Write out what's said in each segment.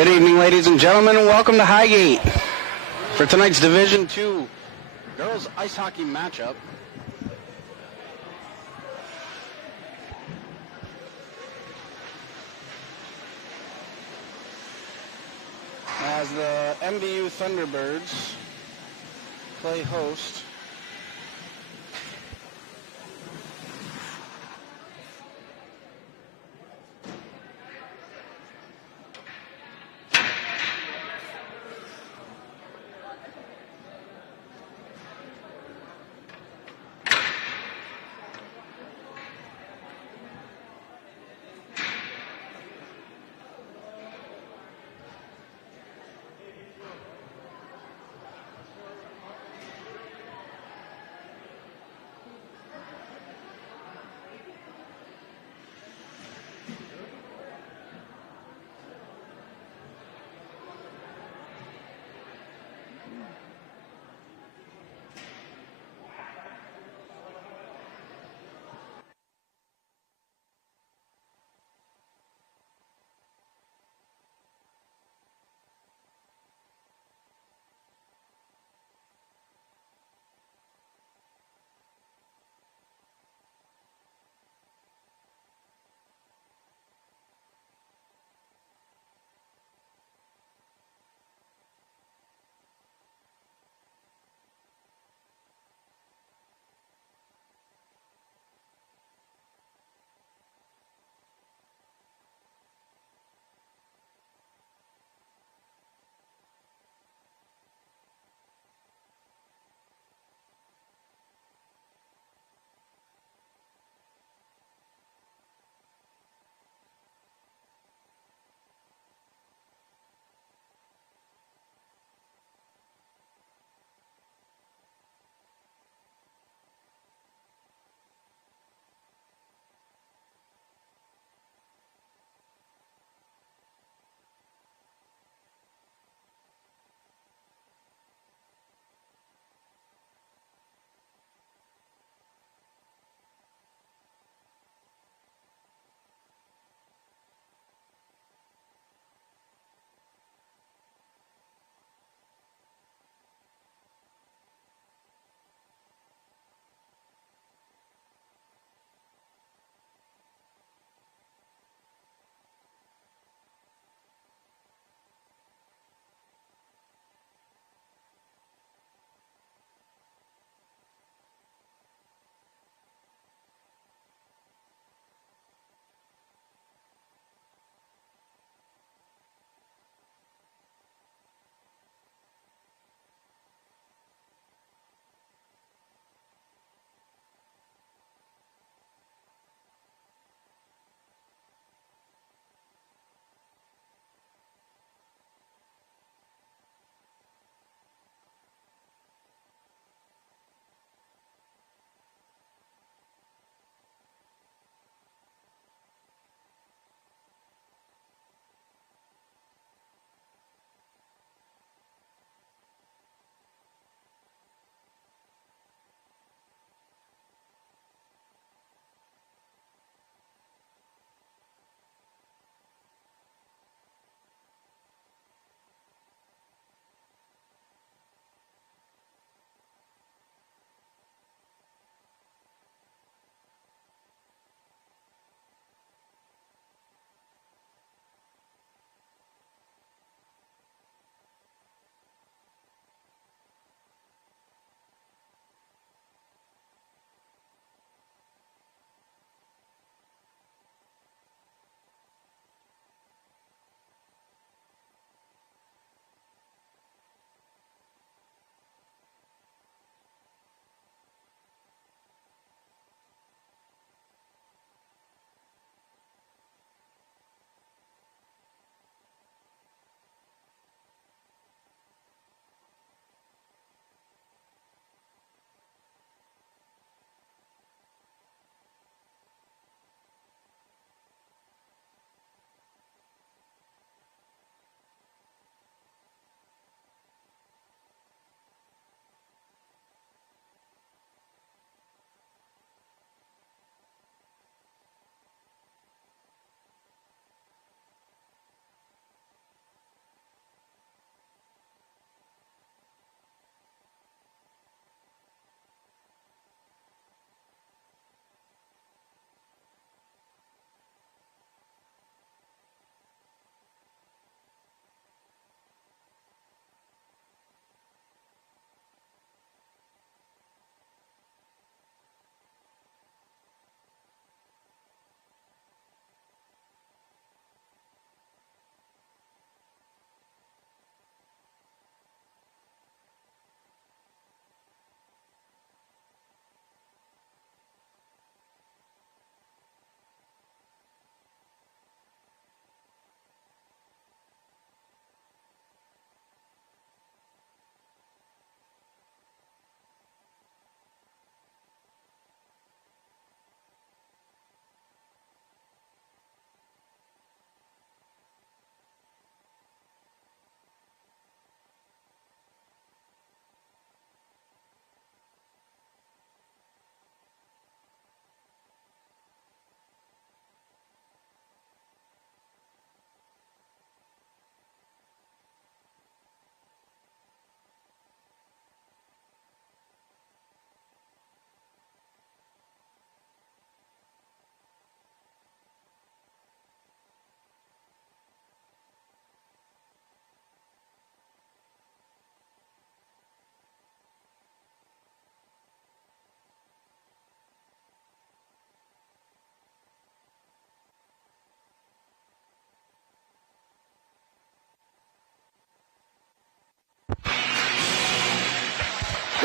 Good evening, ladies and gentlemen, and welcome to Highgate for tonight's Division II girls ice hockey matchup. As the MVU Thunderbirds play host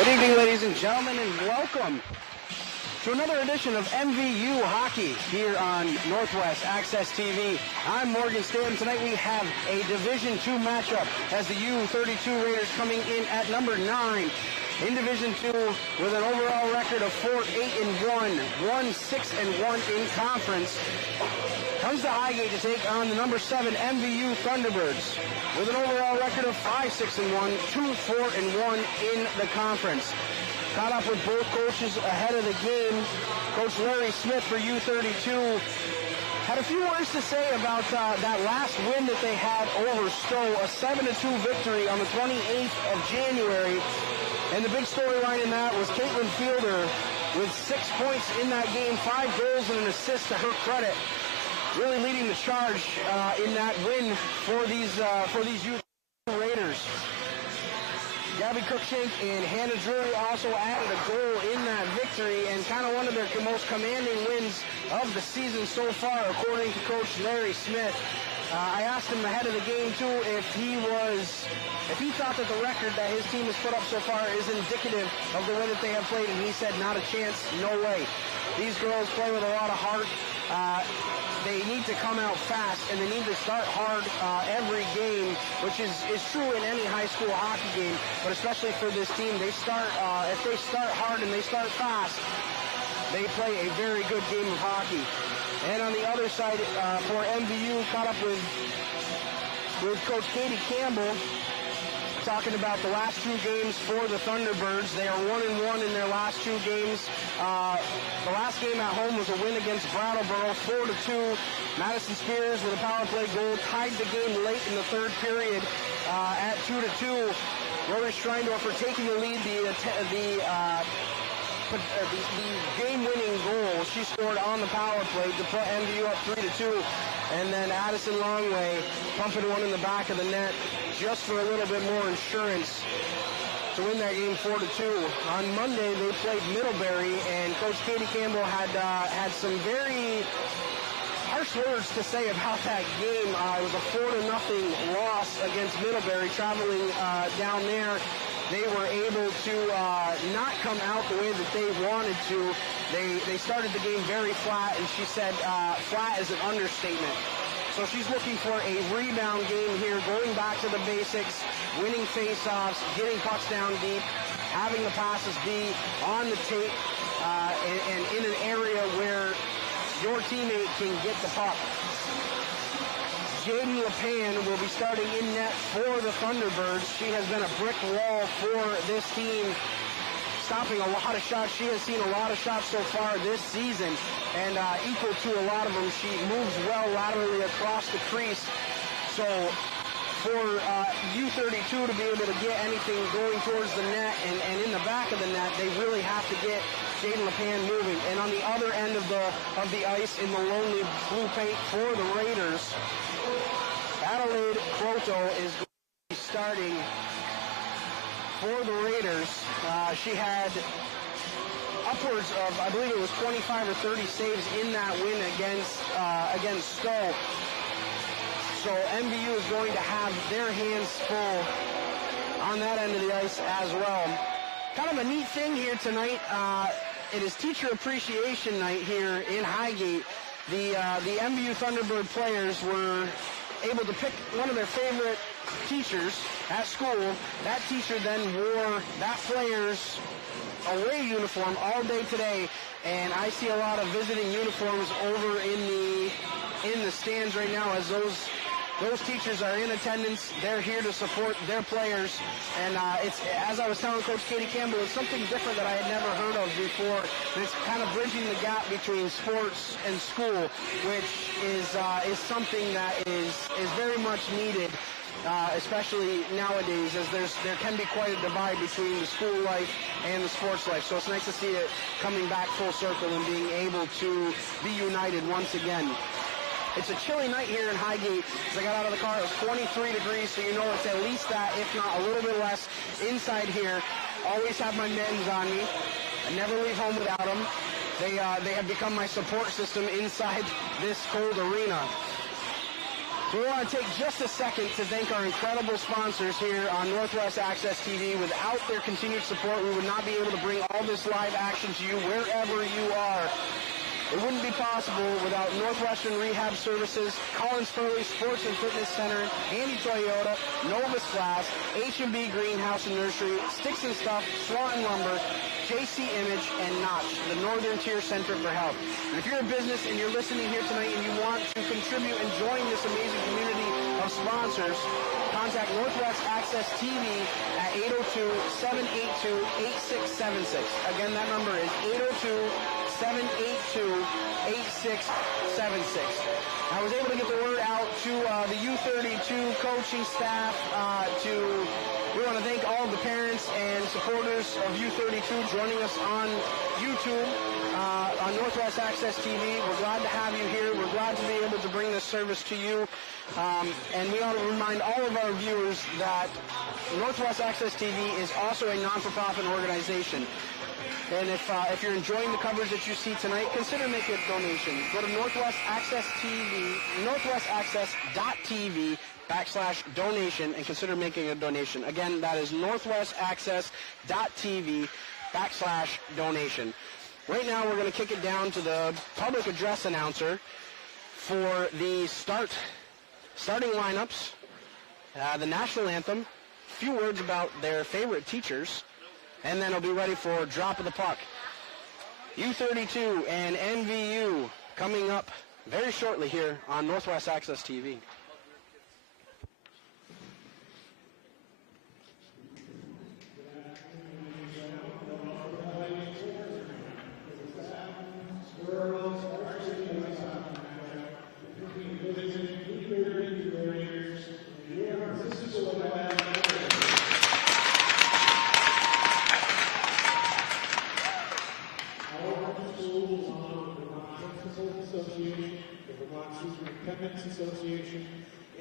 Good evening, ladies and gentlemen, and welcome to another edition of MVU Hockey here on Northwest Access TV. I'm Morgan Stanton. Tonight we have a Division II matchup as the U-32 Raiders coming in at number 9 in Division II with an overall record of 4-8-1, 1-6-1 in conference. Comes to Highgate to take on the number 7 MVU Thunderbirds with an overall record of 5-6-1, 2-4-1 in the conference. Caught up with both coaches ahead of the game. Coach Larry Smith for U-32 had a few words to say about that last win that they had over Stowe, a 7-2 victory on the 28th of January. And the big storyline in that was Caitlin Fielder with 6 points in that game, 5 goals and an assist to her credit, really leading the charge in that win for these U-32 Raiders. Gabby Cruikshank and Hannah Drury also added a goal in that victory and kind of one of their most commanding wins of the season so far, according to Coach Larry Smith. I asked him ahead of the game, too, if he thought that the record that his team has put up so far is indicative of the way that they have played, and he said, not a chance, no way. These girls play with a lot of heart. They need to come out fast, and they need to start hard every game, which is true in any high school hockey game, but especially for this team. They start, if they start hard and they start fast, they play a very good game of hockey. And on the other side, for MVU, caught up with Coach Katie Campbell, talking about the last 2 games for the Thunderbirds. They are 1-1 in their last 2 games. The last game at home was a win against Brattleboro, 4-2. Madison Spears with a power play goal tied the game late in the third period at 2-2. Rory Streindorfer taking the lead. The game-winning goal she scored on the power play to put MVU up 3-2. And then Addison Longway pumping one in the back of the net just for a little bit more insurance to win that game 4-2. On Monday, they played Middlebury, and Coach Katie Campbell had some very harsh words to say about that game. It was a 4-0 loss against Middlebury, traveling down there. They were able to not come out the way that they wanted to. They started the game very flat, and she said flat is an understatement. So she's looking for a rebound game here, going back to the basics, winning face-offs, getting pucks down deep, having the passes be on the tape, and in an area where your teammate can get the puck. Jaden LePan will be starting in net for the Thunderbirds. She has been a brick wall for this team, stopping a lot of shots. She has seen a lot of shots so far this season, and equal to a lot of them. She moves well laterally across the crease. So for U-32 to be able to get anything going towards the net and in the back of the net, they really have to get Jaden LePan moving. And on the other end of the ice in the lonely blue paint for the Raiders, Adelaide Croto is going to be starting for the Raiders. She had upwards of, I believe it was 25 or 30 saves in that win against Stowe. So MVU is going to have their hands full on that end of the ice as well. Kind of a neat thing here tonight. It is Teacher Appreciation Night here in Highgate. The MVU Thunderbird players were able to pick one of their favorite teachers at school. That teacher then wore that player's away uniform all day today, and I see a lot of visiting uniforms over in the stands right now as those teachers are in attendance. They're here to support their players, and it's, as I was telling Coach Katie Campbell, it's something different that I had never heard of before. And it's kind of bridging the gap between sports and school, which is something that is very much needed, especially nowadays, as there can be quite a divide between the school life and the sports life. So it's nice to see it coming back full circle and being able to be united once again. It's a chilly night here in Highgate. As I got out of the car, it was 23 degrees, so you know it's at least that, if not a little bit less, inside here. Always have my mittens on me. I never leave home without them. They have become my support system inside this cold arena. We want to take just a second to thank our incredible sponsors here on Northwest Access TV. Without their continued support, we would not be able to bring all this live action to you wherever you are. It wouldn't be possible without Northwestern Rehab Services, Collins Furley Sports and Fitness Center, Handy Toyota, Novus Glass, H&B Greenhouse and Nursery, Sticks and Stuff, Swanton Lumber, JC Image, and Notch, the Northern Tier Center for Health. And if you're a business and you're listening here tonight and you want to contribute and join this amazing community of sponsors, contact Northwest Access TV at 802-782-8676. Again, that number is 802-782-8676. I was able to get the word out to the U-32 coaching staff. We want to thank all of the parents and supporters of U-32 joining us on YouTube, on Northwest Access TV. We're glad to have you here. We're glad to be able to bring this service to you. And we want to remind all of our viewers that Northwest Access TV is also a non-for-profit organization. And if you're enjoying the coverage that you see tonight, consider making a donation. Go to Northwest Access TV, northwestaccess.tv/donation, and consider making a donation. Again, that is northwestaccess.tv/donation. Right now, we're going to kick it down to the public address announcer for the starting lineups, the national anthem, a few words about their favorite teachers, and then it'll be ready for drop of the puck. U-32 and MVU coming up very shortly here on Northwest Access TV. Association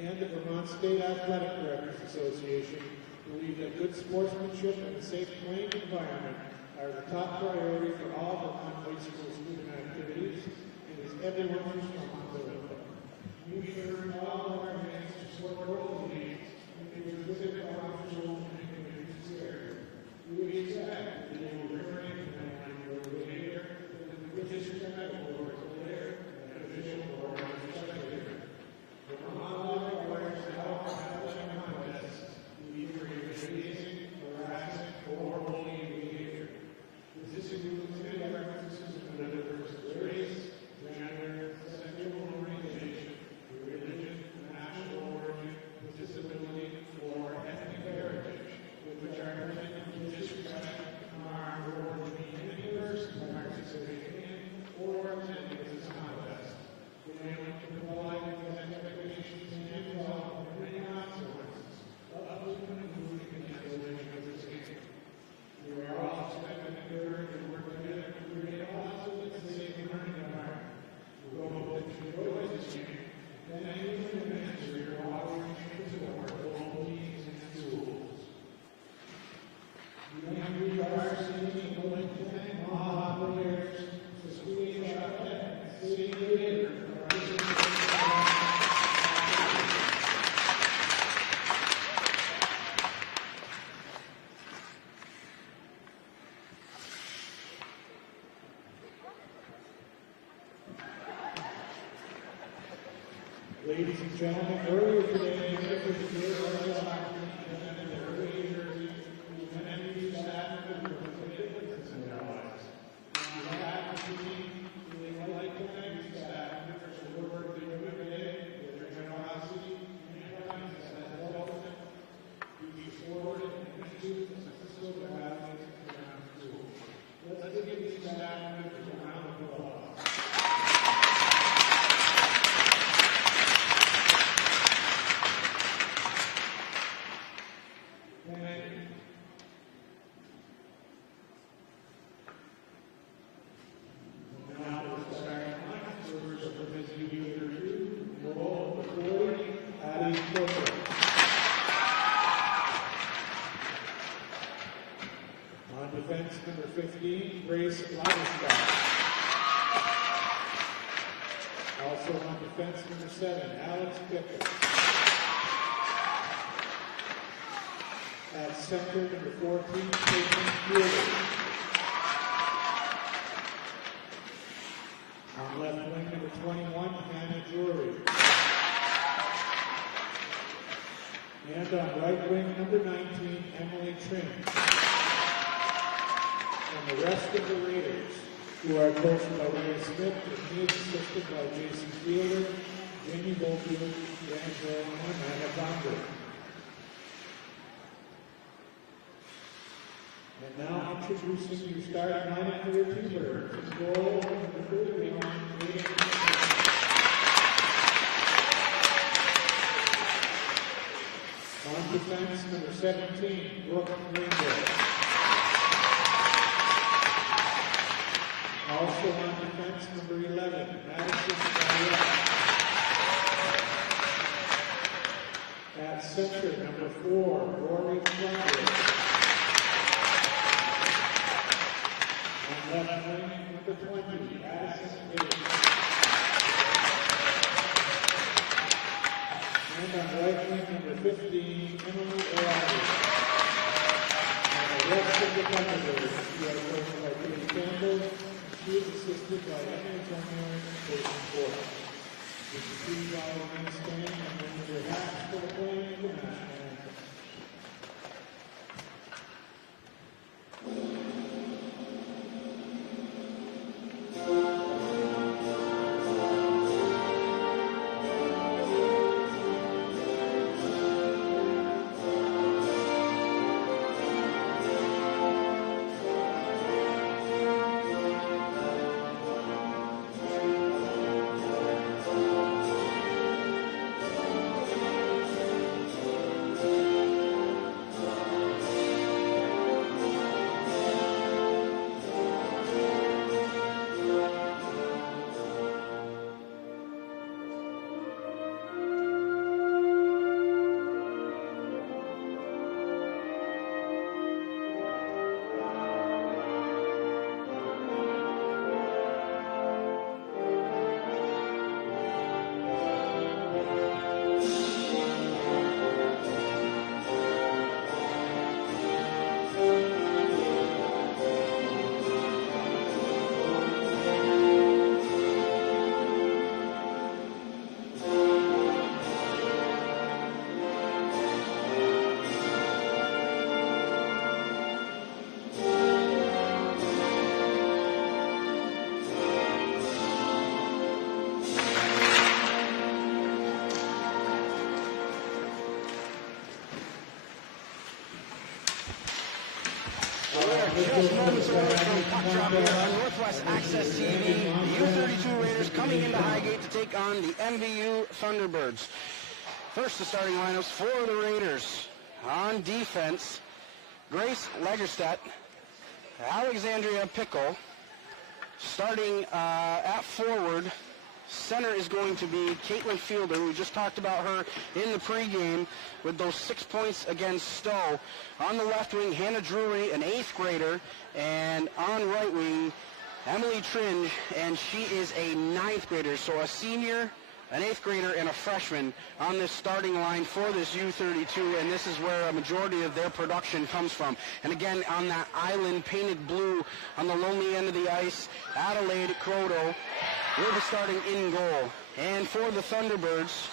and the Vermont State Athletic Directors Association believe that good sportsmanship and a safe playing environment are the top priority for all Vermont high school student activities and is everyone's responsibility. We urge all of our fans to support both leagues and to visit our official and community area. We expect that they will refrain from that or later and the disrespect or declare an official or spectator. Vermont requires that all athletic contests be free of hazing, harassment, or bullying behavior. This includes any references to members' race, gender, sexual orientation, religion, national origin, disability, or ethnic heritage, which are intended to disrespect, harm, or demean any person participating in or attending this contest. Failing to comply with these expectations can result in many consequences, including the cancellation of this game. We are all expected to encourage and work together to create a positive and safe learning environment. We hope that you enjoy this game. Thank you in advance for your outreach and support of all teams and schools. We are seeing and willing to thank all players, the school and city leaders. Ladies and gentlemen, earlier today, members of the soccer presented their early jersey to many staff members of the differences in their lives. On behalf of the team, we would like to thank the staff members for the work they do every day, their generosity and kindness has helped them to be supported and pursue the successful values around the school. Let's give these staff members a round of applause. On defense number 15, Grace Laudenstock. Also on defense number 7, Alex Pickett. At center, number 14, Caitlin Fielder. On left wing, number 21, Hannah Drury. And on right wing, number 19, Emily Trim. And the rest of the Raiders, who are coached by Ray Smith, and he is assisted by Jason Fielder, Jamie Bolfield, D'Angelo, and Amanda Thunder. And now introducing your starting lineup for the Thunderbird. In goal, number 31, on defense, number 17, Brooke Rainbow. Also on defense, number 11, Madison Guyette. At center, number 4, Rory Flowers. On left wing, number 20, Addison Gates. And on right wing, number 15, Emily O'Reilly. And the rest of the Thunderbird, who are coached by Billy Campbell. She is assisted by Emily Turner and Jason Ford. Would you please all remain standing and raise your hats for the playing of the national anthem? Just moments away from puck drop here on Northwest Access TV. The U-32 Raiders coming into Highgate to take on the MVU Thunderbirds. First, the starting lineups for the Raiders. On defense, Grace Lagerstadt, Alexandria Pickle. Starting at forward, center is going to be Caitlin Fielder. We just talked about her in the pregame with those 6 points against Stowe. On the left wing, Hannah Drury, an 8th grader. And on right wing, Emily Tringe, and she is a 9th grader. So a senior, an 8th grader, and a freshman on this starting line for this U-32, and this is where a majority of their production comes from. And again, on that island painted blue on the lonely end of the ice, Adelaide Croto will be starting in goal. And for the Thunderbirds,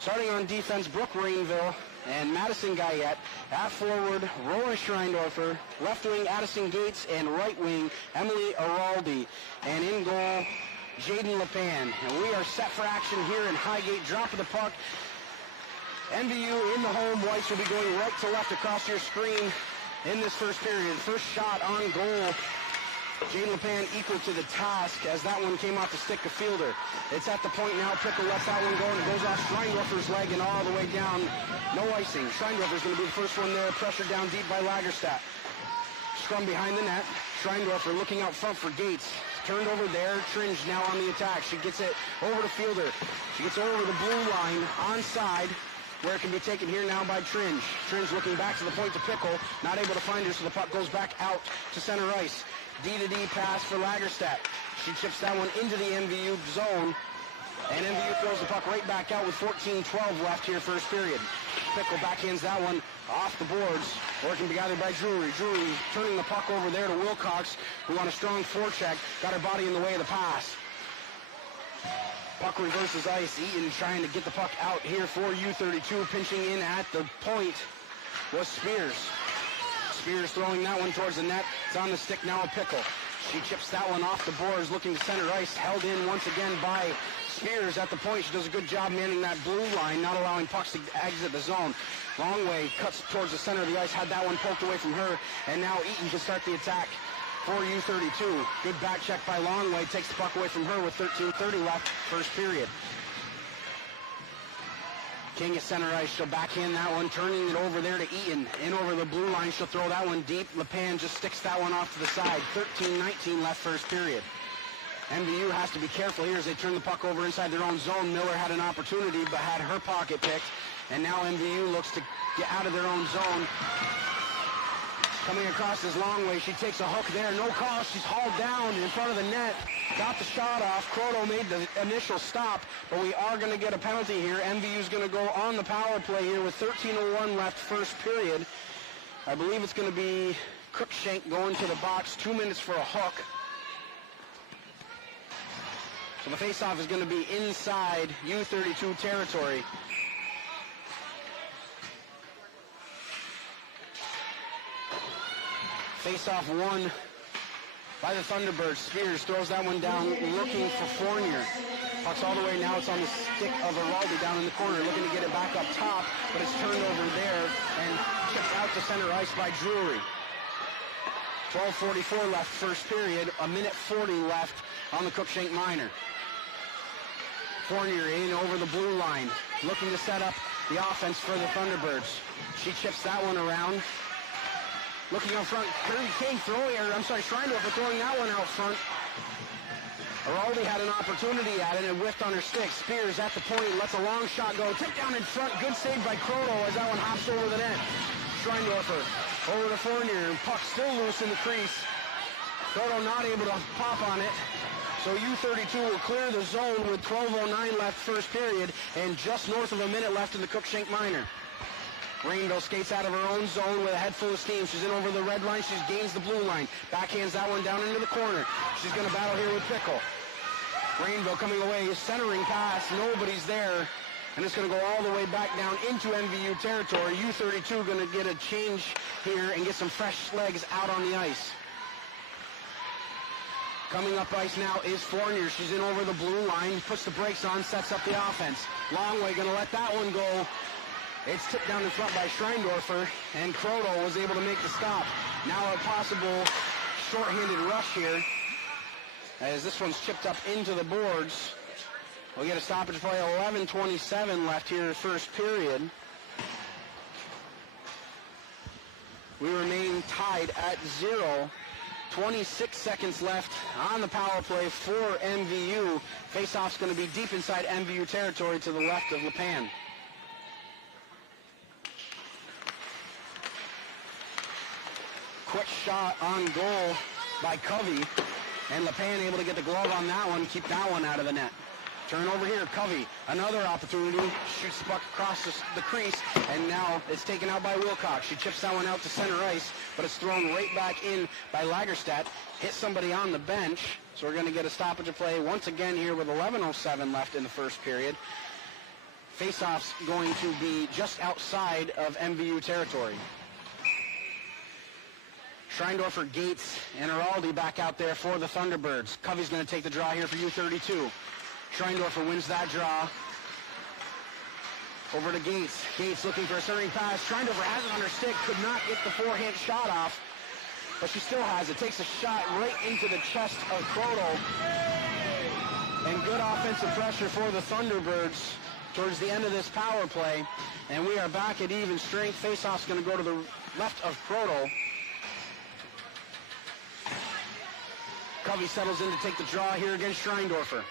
starting on defense, Brooke Rainville and Madison Guyette. At forward, Rory Schreindorfer. Left wing, Addison Gates. And right wing, Emily Araldi. And in goal, Jaden Lepan. And we are set for action here in Highgate. Drop of the puck. MVU in the home whites will be going right to left across your screen in this first period. First shot on goal. Jaden Lepan equal to the task as that one came off the stick of Fielder. It's at the point now. Pickle lets that one go, and it goes off Schreindorfer's leg and all the way down. No icing. Schreindorfer's going to be the first one there. Pressure down deep by Lagerstadt. Scrum behind the net. Schreindorfer looking out front for Gates. Turned over there. Tringe now on the attack. She gets it over to Fielder. She gets over the blue line onside, where it can be taken here now by Tringe. Tringe looking back to the point to Pickle. Not able to find her, so the puck goes back out to center ice. D-to-D pass for Lagerstadt. She chips that one into the MVU zone. And MVU throws the puck right back out with 14-12 left here first period. Pickle backhands that one off the boards, working together by Drury. Drury turning the puck over there to Wilcox, who on a strong forecheck got her body in the way of the pass. Puck reverses ice. Eaton trying to get the puck out here for U-32. Pinching in at the point was Spears. Spears throwing that one towards the net. It's on the stick now of Pickle. She chips that one off the boards, looking to center ice. Held in once again by Spears at the point. She does a good job manning that blue line, not allowing pucks to exit the zone. Longway cuts towards the center of the ice, had that one poked away from her, and now Eaton can start the attack for U-32. Good back check by Longway, takes the puck away from her with 13:30 left first period. King at center ice, she'll backhand that one, turning it over there to Eaton. In over the blue line, she'll throw that one deep. LePan just sticks that one off to the side. 13:19 left first period. MVU has to be careful here as they turn the puck over inside their own zone. Miller had an opportunity but had her pocket picked, and now MVU looks to get out of their own zone. Coming across is Longway. She takes a hook there. No call. She's hauled down in front of the net. Got the shot off. Croto made the initial stop, but we are going to get a penalty here. MVU's going to go on the power play here with 13:01 left first period. I believe it's going to be Cruikshank going to the box. 2 minutes for a hook. So the faceoff is going to be inside U-32 territory. Face-off won by the Thunderbird. Spears throws that one down, looking for Fournier. Puck's all the way now. It's on the stick of Araldi down in the corner, looking to get it back up top, but it's turned over there and chipped out to center ice by Drury. 12:44 left first period. 1:40 left on the Cruikshank Minor. Fournier in over the blue line, looking to set up the offense for the Thunderbirds. She chips that one around. Looking up front, King throwing, Schreindorfer throwing that one out front. Araldi had an opportunity at it and whiffed on her stick. Spears at the point, lets a long shot go. Tip down in front, good save by Croto as that one hops over the net. Schreindorfer over to Fournier, and puck still loose in the crease. Croto not able to pop on it. So U-32 will clear the zone with 12:09 left first period and just north of a minute left in the Cruikshank Minor. Rainville skates out of her own zone with a head full of steam. She's in over the red line. She gains the blue line. Backhands that one down into the corner. She's going to battle here with Pickle. Rainville coming away, centering pass. Nobody's there. And it's going to go all the way back down into MVU territory. U-32 going to get a change here and get some fresh legs out on the ice. Coming up ice now is Fournier. She's in over the blue line. Puts the brakes on, sets up the offense. Longway going to let that one go. It's tipped down in front by Schreindorfer, and Croto was able to make the stop. Now a possible shorthanded rush here, as this one's chipped up into the boards. We'll get a stoppage play. 11:27 left here first period. We remain tied at 0. 26 seconds left on the power play for MVU. Faceoff's going to be deep inside MVU territory to the left of LePan. Quick shot on goal by Covey, and LePan able to get the glove on that one, keep that one out of the net. Turn over here, Covey, another opportunity, shoots the puck across the crease, and now it's taken out by Wilcox. She chips that one out to center ice, but it's thrown right back in by Lagerstadt, hit somebody on the bench, so we're going to get a stoppage of play once again here with 11:07 left in the first period. Faceoff's going to be just outside of MVU territory. Schreindorfer, Gates, and Araldi back out there for the Thunderbirds. Covey's going to take the draw here for U-32. Schreindorfer wins that draw. Over to Gates. Gates looking for a centering pass. Schreindorfer has it on her stick. Could not get the forehand shot off, but she still has it. Takes a shot right into the chest of Croto. And good offensive pressure for the Thunderbirds towards the end of this power play. And we are back at even strength. Faceoff's going to go to the left of Croto. Covey settles in to take the draw here against Schreindorfer.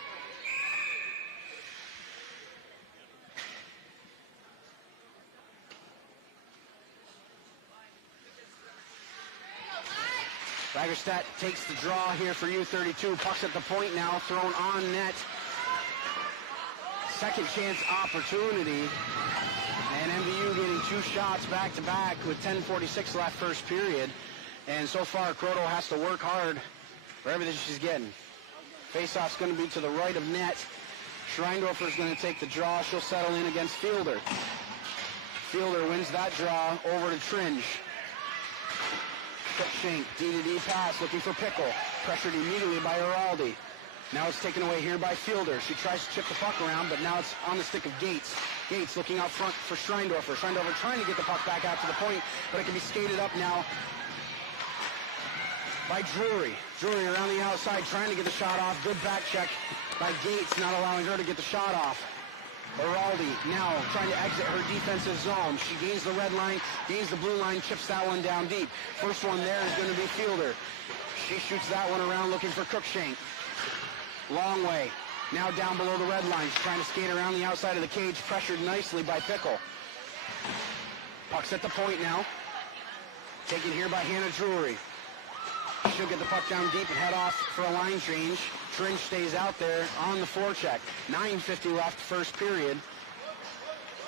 Lagerstadt takes the draw here for U-32. Puck's at the point now, thrown on net. second chance opportunity. And MVU getting 2 shots back-to-back with 10:46 left first period. And so far, Croto has to work hard for everything she's getting. Face-off's going to be to the right of net. Schreindorfer's going to take the draw. She'll settle in against Fielder. Fielder wins that draw over to Tringe. Shank, D-to-D pass, looking for Pickle. Pressured immediately by Araldi. Now it's taken away here by Fielder. She tries to chip the puck around, but now it's on the stick of Gates. Gates looking out front for Schreindorfer. Schreindorfer trying to get the puck back out to the point, but it can be skated up now by Drury. Drury around the outside trying to get the shot off. Good back check by Gates, not allowing her to get the shot off. Araldi now trying to exit her defensive zone. She gains the red line, gains the blue line, chips that one down deep. First one there is going to be Fielder. She shoots that one around looking for Cruikshank. Long way. Now down below the red line. She's trying to skate around the outside of the cage, pressured nicely by Pickle. Puck's at the point now. Taken here by Hannah Drury. She'll get the puck down deep and head off for a line change. Tringe stays out there on the forecheck. 9:50 left first period.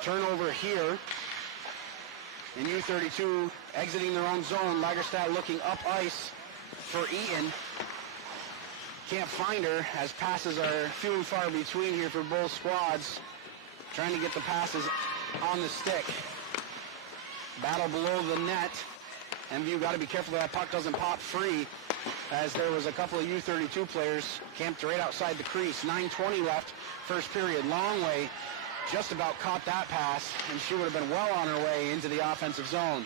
Turnover here. And U-32 exiting their own zone. Lagerstad looking up ice for Eaton. Can't find her as passes are few and far between here for both squads. Trying to get the passes on the stick. Battle below the net. MVU got to be careful that puck doesn't pop free, as there was a couple of U-32 players camped right outside the crease. 9:20 left first period. Long way just about caught that pass, and she would have been well on her way into the offensive zone.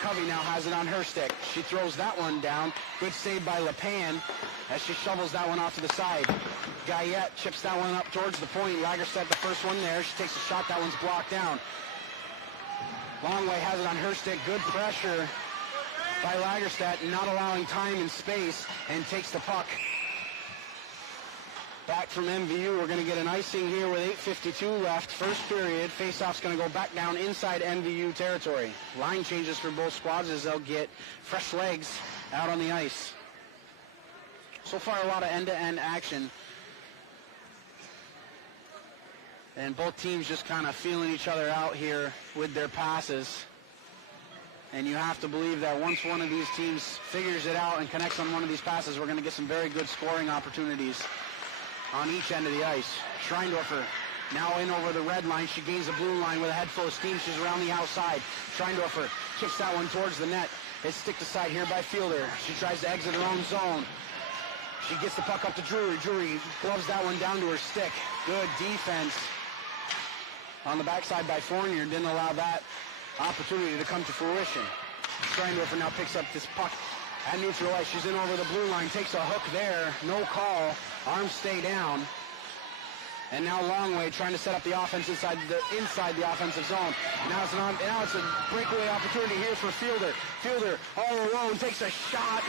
Covey now has it on her stick. She throws that one down. Good save by LePan as she shovels that one off to the side. Guyette chips that one up towards the point. Lagerstedt the first one there. She takes a shot. That one's blocked down. Longway has it on her stick. Good pressure by Lagerstedt, not allowing time and space, and takes the puck back from MVU. We're going to get an icing here with 8:52 left. First period. Faceoff's going to go back down inside MVU territory. Line changes for both squads as they'll get fresh legs out on the ice. So far, a lot of end-to-end action. And both teams just kind of feeling each other out here with their passes. And you have to believe that once one of these teams figures it out and connects on one of these passes, we're going to get some very good scoring opportunities on each end of the ice. Schreindorfer now in over the red line. She gains the blue line with a head full of steam. She's around the outside. Schreindorfer kicks that one towards the net. It's sticked aside here by Fielder. She tries to exit her own zone. She gets the puck up to Drury. Drury gloves that one down to her stick. Good defense on the backside by Fournier. Didn't allow that opportunity to come to fruition. Schreindorfer now picks up this puck at neutral ice. She's in over the blue line. Takes a hook there. No call. Arms stay down. And now Longway trying to set up the offense inside the offensive zone. Now it's a breakaway opportunity here for Fielder. Fielder all alone takes a shot.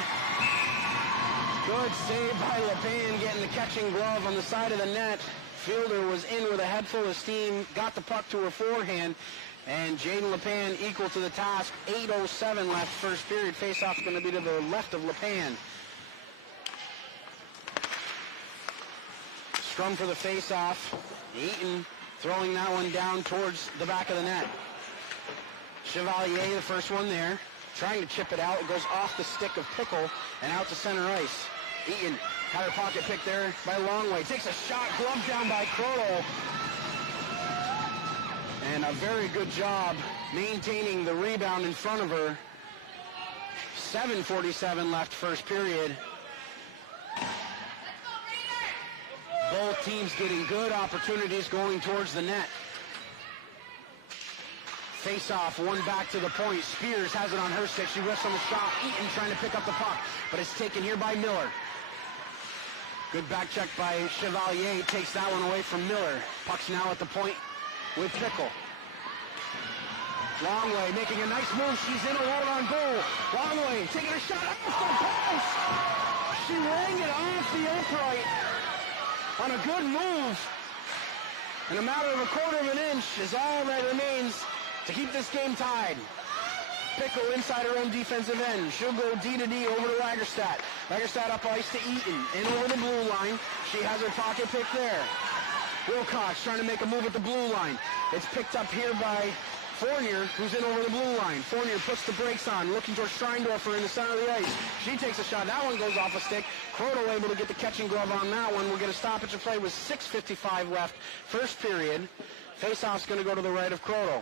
Good save by LePan, getting the catching glove on the side of the net. Fielder was in with a head full of steam, got the puck to her forehand, and Jaden LePan equal to the task. 8:07 left first period. Face-off's going to be to the left of LePan. Scrum for the face-off. Eaton throwing that one down towards the back of the net. Chevalier, the first one there, trying to chip it out. It goes off the stick of Pickle and out to center ice. Eaton had her pocket picked there by Longway. Takes a shot, gloved down by Croto. And a very good job maintaining the rebound in front of her. 7:47 left first period. Both teams getting good opportunities going towards the net. Face-off, one back to the point. Spears has it on her stick. She whiffs on the shot. Eaton trying to pick up the puck, but it's taken here by Miller. Good back check by Chevalier. Takes that one away from Miller. Puck's now at the point with Pickle. Longway making a nice move. She's in alone on goal. Longway taking a shot off the post. She rang it off the upright on a good move. In a matter of a quarter of an inch is all that remains to keep this game tied. Pickle inside her own defensive end. She'll go D to D over to Lagerstadt. Lagerstadt up ice to Eaton. In over the blue line. She has her pocket pick there. Wilcox trying to make a move at the blue line. It's picked up here by Fournier, who's in over the blue line. Fournier puts the brakes on, looking towards Schreindorfer in the center of the ice. She takes a shot. That one goes off a stick. Croto able to get the catching glove on that one. We'll get a stoppage of play with 6:55 left. First period. Faceoff's going to go to the right of Croto.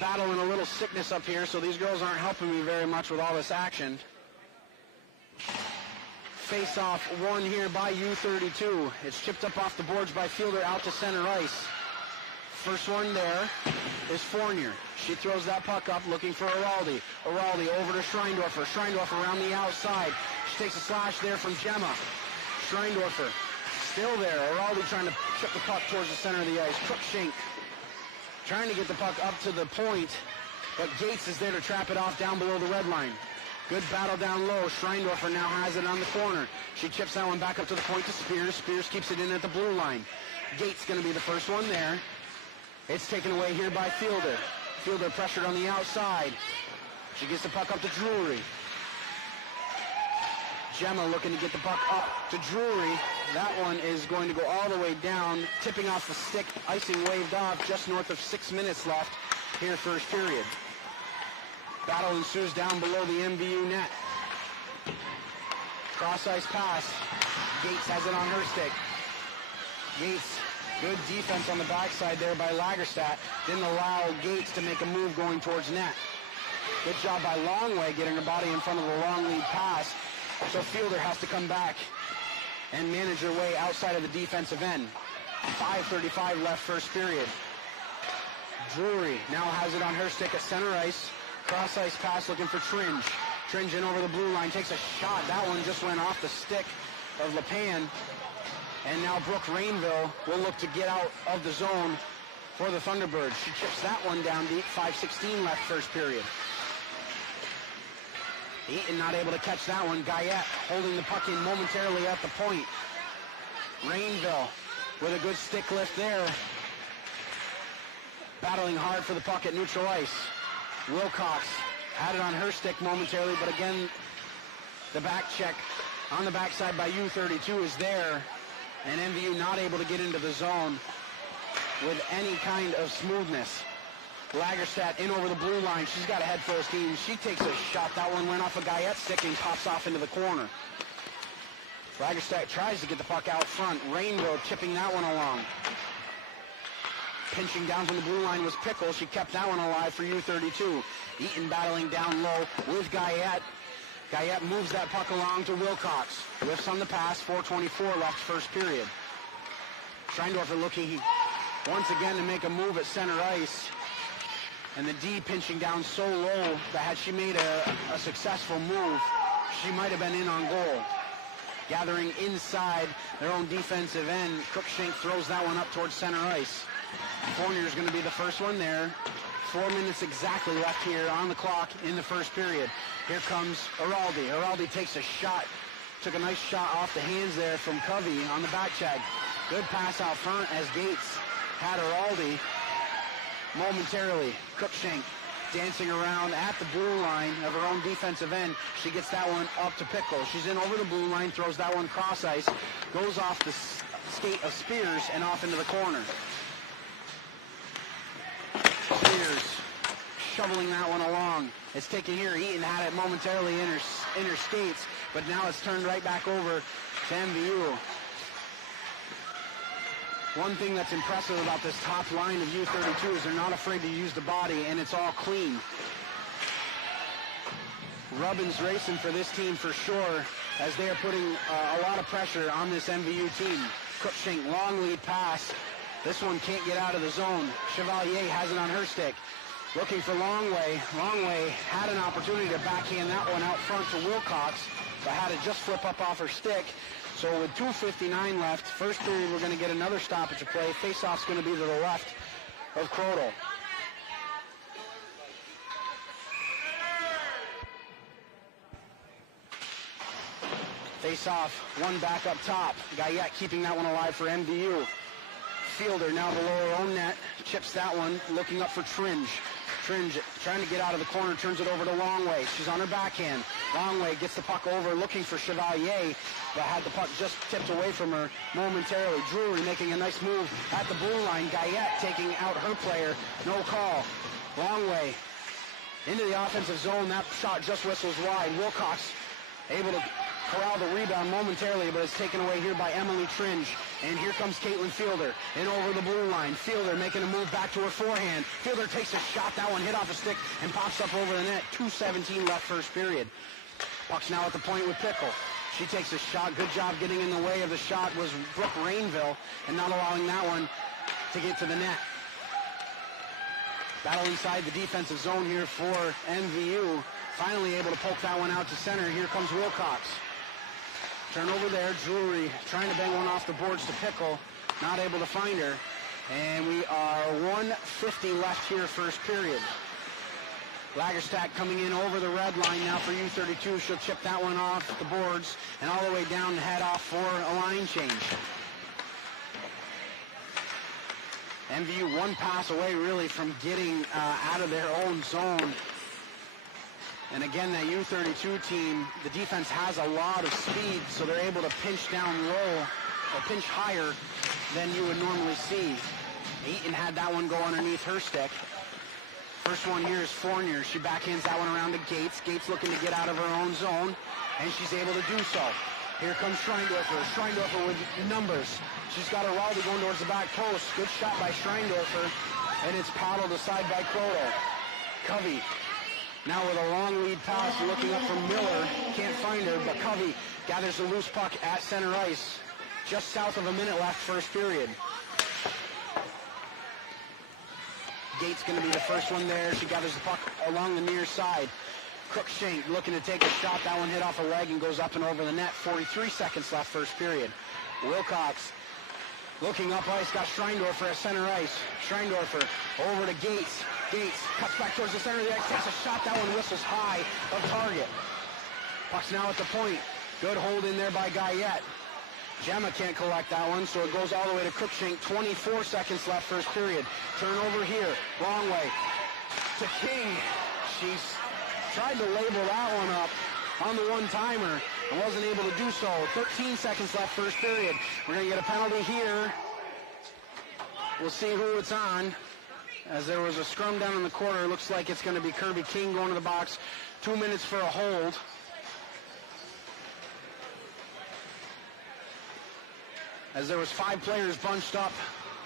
Battling a little sickness up here, so these girls aren't helping me very much with all this action. Face-off won here by U-32. It's chipped up off the boards by Fielder out to center ice. First one there is Fournier. She throws that puck up looking for Araldi. Araldi over to Schreindorfer. Schreindorfer around the outside. She takes a slash there from Gemma. Schreindorfer still there. Araldi trying to chip the puck towards the center of the ice. Cruikshank trying to get the puck up to the point, but Gates is there to trap it off down below the red line. Good battle down low. Schreindorfer now has it on the corner. She chips that one back up to the point to Spears. Spears keeps it in at the blue line. Gates going to be the first one there. It's taken away here by Fielder. Fielder pressured on the outside. She gets the puck up to Drury. Gemma looking to get the puck up to Drury. That one is going to go all the way down, tipping off the stick, icing waved off, just north of 6 minutes left here first period. Battle ensues down below the MVU net. Cross-ice pass. Gates has it on her stick. Gates, good defense on the backside there by Lagerstadt. Didn't allow Gates to make a move going towards net. Good job by Longway getting her body in front of the long lead pass. So Fielder has to come back and manage her way outside of the defensive end. 5:35 left first period. Drury now has it on her stick at center ice. Cross-ice pass looking for Tringe. Tringe in over the blue line, takes a shot. That one just went off the stick of LePan. And now Brooke Rainville will look to get out of the zone for the Thunderbirds. She chips that one down deep. 5:16 left first period. Eaton not able to catch that one. Guyette holding the puck in momentarily at the point. Rainville with a good stick lift there. Battling hard for the puck at neutral ice. Wilcox had it on her stick momentarily, but again, the back check on the backside by U-32 is there, and MVU not able to get into the zone with any kind of smoothness. Lagerstadt in over the blue line. She's got a head full of steam. She takes a shot. That one went off a Guyette stick and pops off into the corner. Lagerstadt tries to get the puck out front. Rainbow chipping that one along. Pinching down from the blue line was Pickle. She kept that one alive for U-32. Eaton battling down low with Guyette. Guyette moves that puck along to Wilcox. Lifts on the pass. 4:24 left first period. Schreindorfer looking once again to make a move at center ice. And the D pinching down so low that had she made a successful move, she might have been in on goal. Gathering inside their own defensive end, Cruikshank throws that one up towards center ice. Fournier is going to be the first one there. 4 minutes exactly left here on the clock in the first period. Here comes Araldi. Araldi takes a shot. Took a nice shot off the hands there from Covey on the back check. Good pass out front as Gates had Araldi momentarily. Cruikshank dancing around at the blue line of her own defensive end. She gets that one up to Pickle. She's in over the blue line, throws that one cross ice, goes off the skate of Spears and off into the corner. Spears shoveling that one along. It's taken here. Eaton had it momentarily in her skates, but now it's turned right back over to MVU. One thing that's impressive about this top line of U-32 is they're not afraid to use the body, and it's all clean. Rubbin's racing for this team for sure, as they are putting a lot of pressure on this MVU team. Cruikshank, long lead pass. This one can't get out of the zone. Chevalier has it on her stick. Looking for Longway. Longway had an opportunity to backhand that one out front to Wilcox, but had it just flip up off her stick. So with 2:59 left, first period, we're going to get another stoppage of play. Face-off's going to be to the left of Croto. Face-off, one back up top. Guyette keeping that one alive for MVU. Fielder now below her own net, chips that one, looking up for Tringe. Tringe trying to get out of the corner, turns it over to Longway. She's on her backhand. Longway gets the puck over, looking for Chevalier, but had the puck just tipped away from her momentarily. Drury making a nice move at the blue line. Guyette taking out her player. No call. Longway into the offensive zone. That shot just whistles wide. Wilcox able to corral the rebound momentarily, but it's taken away here by Emily Tringe. And here comes Caitlin Fielder in over the blue line. Fielder making a move back to her forehand. Fielder takes a shot. That one hit off a stick and pops up over the net. 2:17 left first period. Puck's now at the point with Pickle. She takes a shot. Good job getting in the way of the shot was Brooke Rainville and not allowing that one to get to the net. Battle inside the defensive zone here for MVU. Finally able to poke that one out to center. Here comes Wilcox. Turnover there. Drury trying to bang one off the boards to Pickle. Not able to find her. And we are 1:50 left here first period. Lagerstadt coming in over the red line now for U-32. She'll chip that one off the boards and all the way down to head off for a line change. MVU one pass away really from getting out of their own zone. And again, that U-32 team, the defense has a lot of speed, so they're able to pinch down low or pinch higher than you would normally see. Eaton had that one go underneath her stick. First one here is Fournier. She backhands that one around to Gates. Gates looking to get out of her own zone, and she's able to do so. Here comes Schreindorfer. Schreindorfer with numbers. She's got a Rowley going towards the back post. Good shot by Schreindorfer, and it's paddled aside by Croto. Covey now with a long lead pass, looking up for Miller. Can't find her, but Covey gathers a loose puck at center ice. Just south of a minute left first period. Gates going to be the first one there. She gathers the puck along the near side. Crookshank looking to take a shot. That one hit off a leg and goes up and over the net. 43 seconds left first period. Wilcox looking up ice, got Schreindorfer at center ice. Schreindorfer over to Gates. Gates cuts back towards the center of the ice, takes a shot. That one whistles high of target. Puck's now at the point. Good hold in there by Guyette. Gemma can't collect that one, so it goes all the way to Crookshank. 24 seconds left first period. Turnover here. Wrong way to King. She's tried to label that one up on the one-timer and wasn't able to do so. 13 seconds left first period. We're going to get a penalty here. We'll see who it's on. As there was a scrum down in the corner, looks like it's going to be Kirby King going to the box. 2 minutes for a hold. As there was 5 players bunched up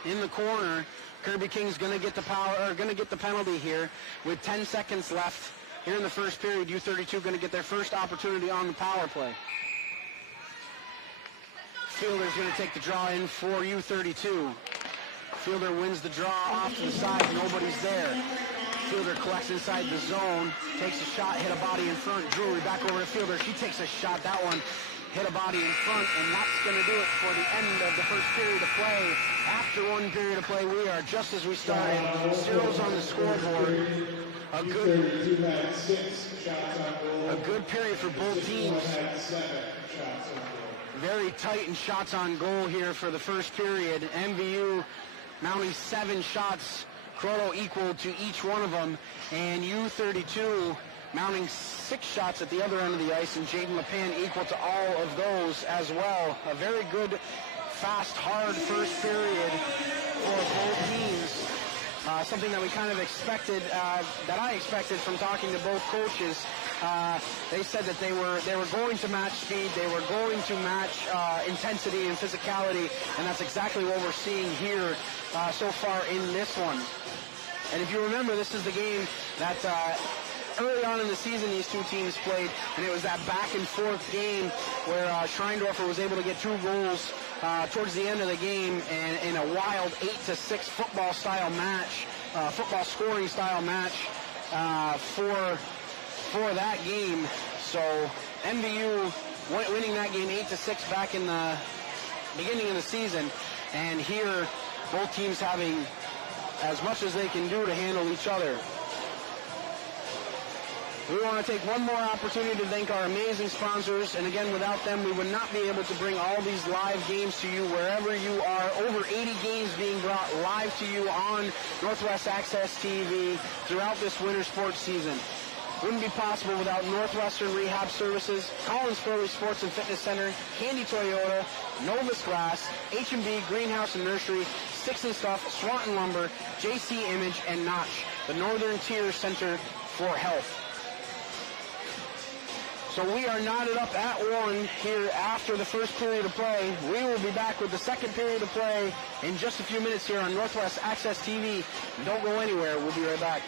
in the corner, Kirby King's going to get the penalty here with 10 seconds left here in the first period. U-32 going to get their first opportunity on the power play. Fielder's going to take the draw in for U-32. Fielder wins the draw off to the side. Nobody's there. Fielder collects inside the zone, takes a shot, hit a body in front. Drury back over to Fielder. She takes a shot. That one hit a body in front, and that's going to do it for the end of the first period of play. After one period of play, we are just as we started. Zeros on the scoreboard. A good period for both teams. Very tight in shots on goal here for the first period. MVU mounting 7 shots, Croto equal to each one of them, and U-32 mounting 6 shots at the other end of the ice, and Jaden LePan equal to all of those as well. A very good, fast, hard first period for both teams. Something that we kind of expected, that I expected from talking to both coaches. They said that they were going to match speed, they were going to match intensity and physicality, and that's exactly what we're seeing here so far in this one. And if you remember, this is the game that early on in the season these two teams played, and it was that back and forth game where Schreindorfer was able to get 2 goals towards the end of the game, and in a wild 8-6 football style match, football scoring style match for that game. So MVU winning that game 8-6 back in the beginning of the season, and here both teams having as much as they can do to handle each other. We want to take one more opportunity to thank our amazing sponsors, and again, without them, we would not be able to bring all these live games to you wherever you are. Over 80 games being brought live to you on Northwest Access TV throughout this winter sports season. Wouldn't be possible without Northwestern Rehab Services, Collins Furley Sports and Fitness Center, Handy Toyota, Novus Glass, H&B Greenhouse and Nursery, Sticks and Stuff, Swanton Lumber, JC Image, and Notch, the Northern Tier Center for Health. So we are knotted up at 1 here after the first period of play. We will be back with the second period of play in just a few minutes here on Northwest Access TV. Don't go anywhere. We'll be right back.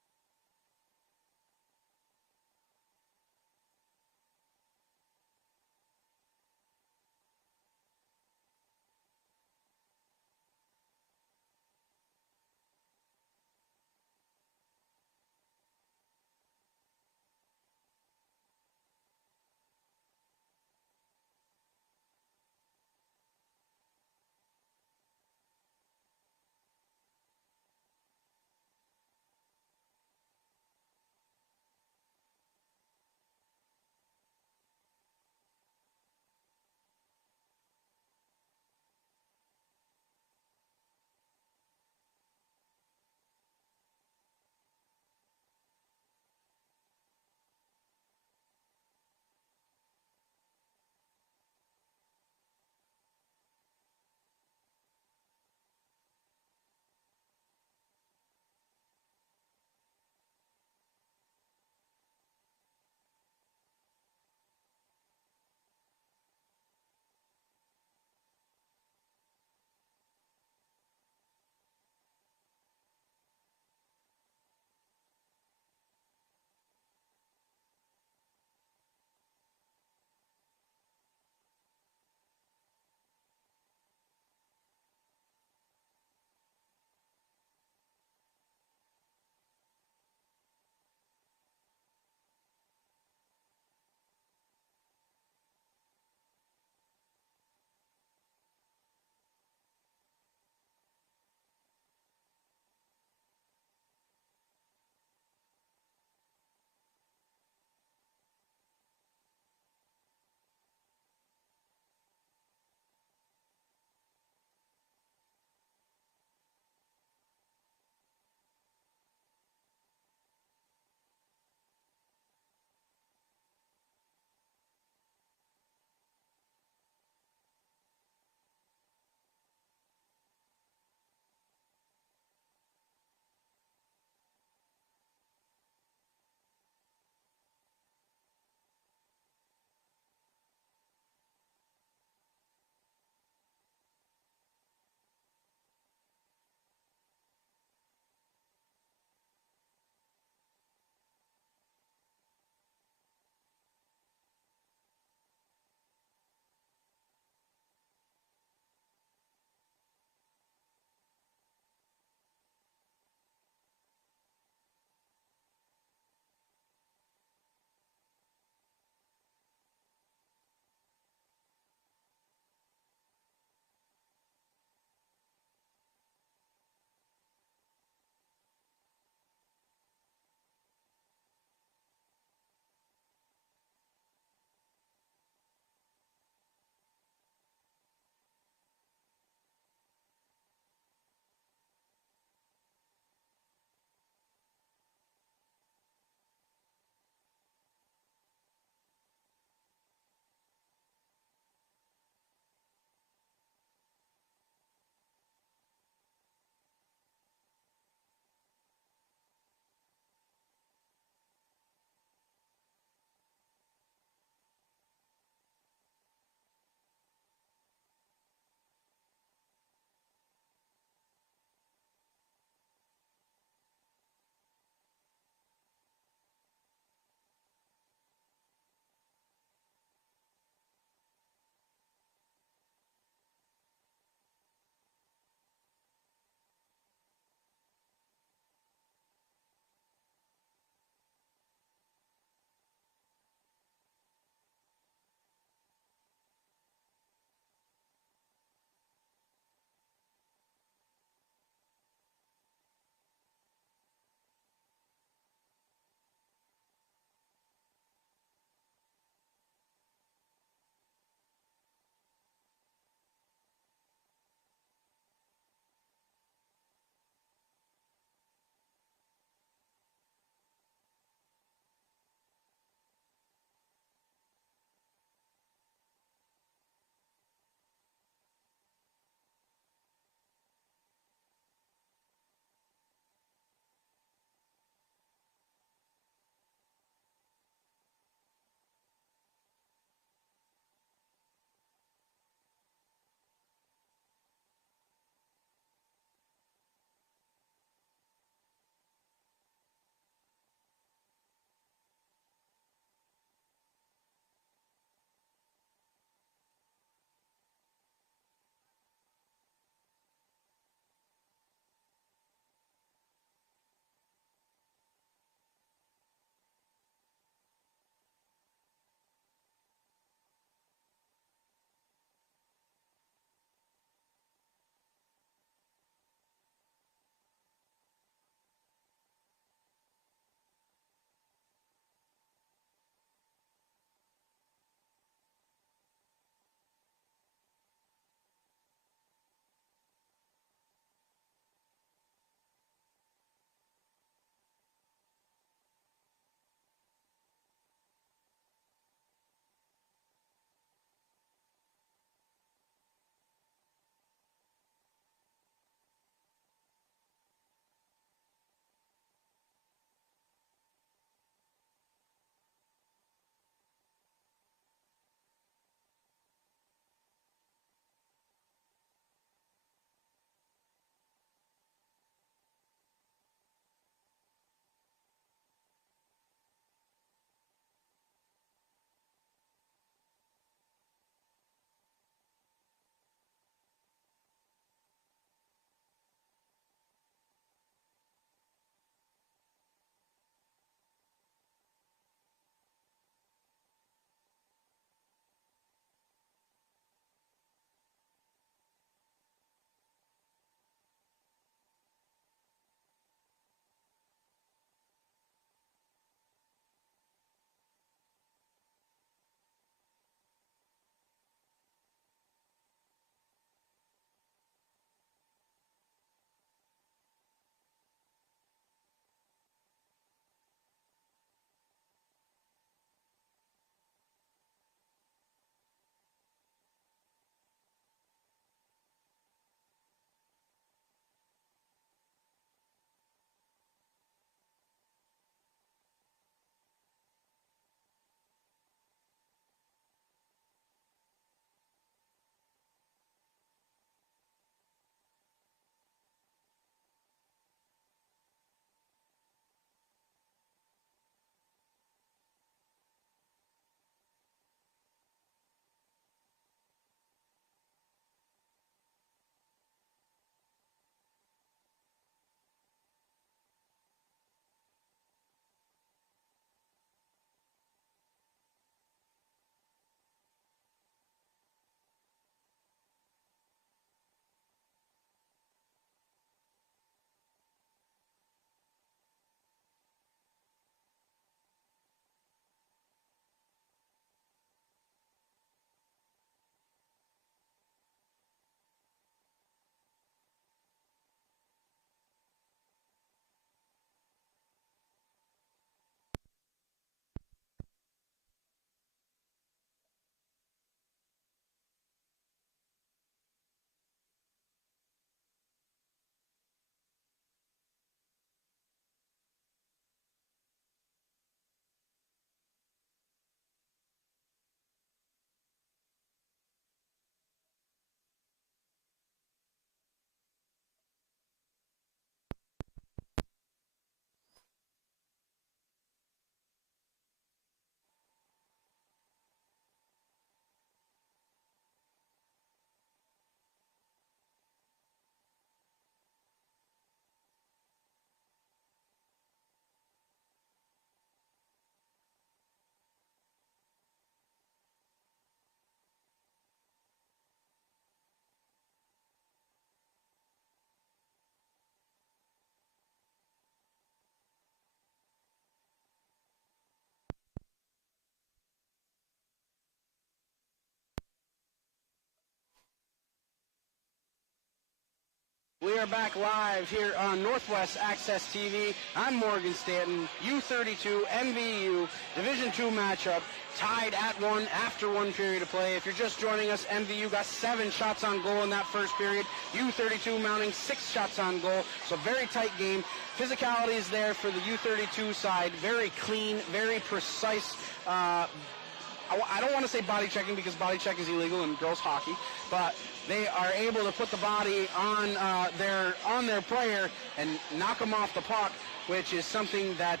We are back live here on Northwest Access TV. I'm Morgan Stanton, U-32, MVU, Division II matchup, tied at 1 after 1 period of play. If you're just joining us, MVU got 7 shots on goal in that first period. U-32 mounting 6 shots on goal, so very tight game. Physicality is there for the U-32 side, very clean, very precise. I don't want to say body checking because body check is illegal in girls hockey, but they are able to put the body on their player and knock them off the puck, which is something that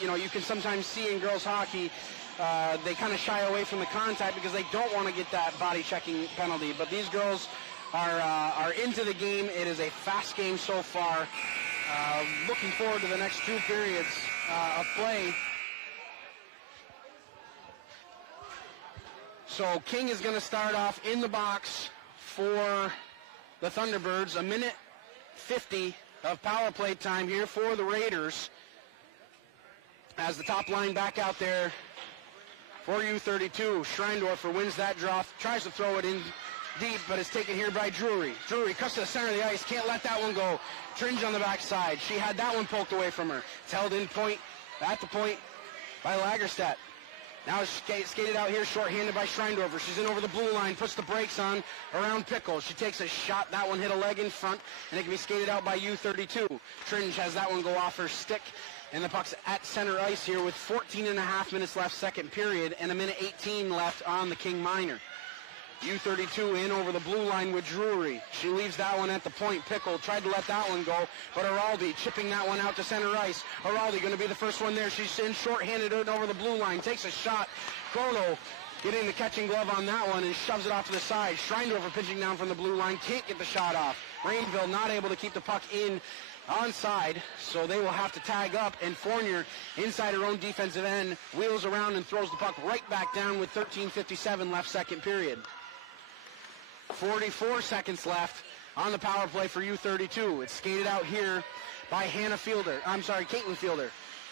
you can sometimes see in girls hockey. They kind of shy away from the contact because they don't want to get that body checking penalty. But these girls are into the game. It is a fast game so far. Looking forward to the next 2 periods of play. So King is going to start off in the box for the Thunderbirds. 1:50 of power play time here for the Raiders. As the top line back out there for U-32. Schreindorfer wins that draw, tries to throw it in deep, but it's taken here by Drury. Drury cuts to the center of the ice, can't let that one go. Tringe on the backside. She had that one poked away from her. It's held in point, at the point by Lagerstadt. Now skated out here, short-handed by Schreindorfer. She's in over the blue line, puts the brakes on around Pickle. She takes a shot. That one hit a leg in front, and it can be skated out by U-32. Tringe has that one go off her stick, and the puck's at center ice here with 14.5 minutes left, second period, and 1:18 left on the King minor. U-32 in over the blue line with Drury. She leaves that one at the point. Pickle tried to let that one go, but Araldi chipping that one out to center ice. Araldi going to be the first one there. She's in short-handed over the blue line. Takes a shot. Krono getting the catching glove on that one and shoves it off to the side. Schreindorfer pitching down from the blue line. Can't get the shot off. Rainville not able to keep the puck in onside, so they will have to tag up, and Fournier inside her own defensive end wheels around and throws the puck right back down with 13:57 left, second period. 44 seconds left on the power play for U-32. It's skated out here by Caitlin Fielder.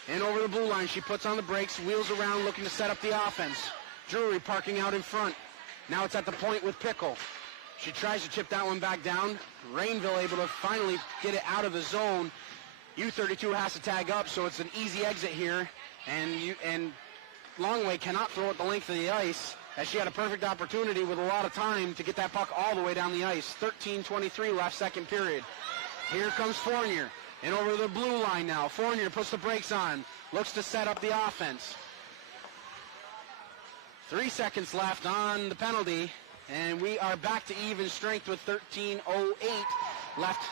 And over the blue line, she puts on the brakes, wheels around, looking to set up the offense. Drury parking out in front. Now it's at the point with Pickle. She tries to chip that one back down. Rainville able to finally get it out of the zone. U-32 has to tag up, so it's an easy exit here. And Longway cannot throw it the length of the ice, as she had a perfect opportunity with a lot of time to get that puck all the way down the ice. 13:23 left, second period. Here comes Fournier, and over the blue line now. Fournier puts the brakes on, looks to set up the offense. 3 seconds left on the penalty, and we are back to even strength with 13:08 left,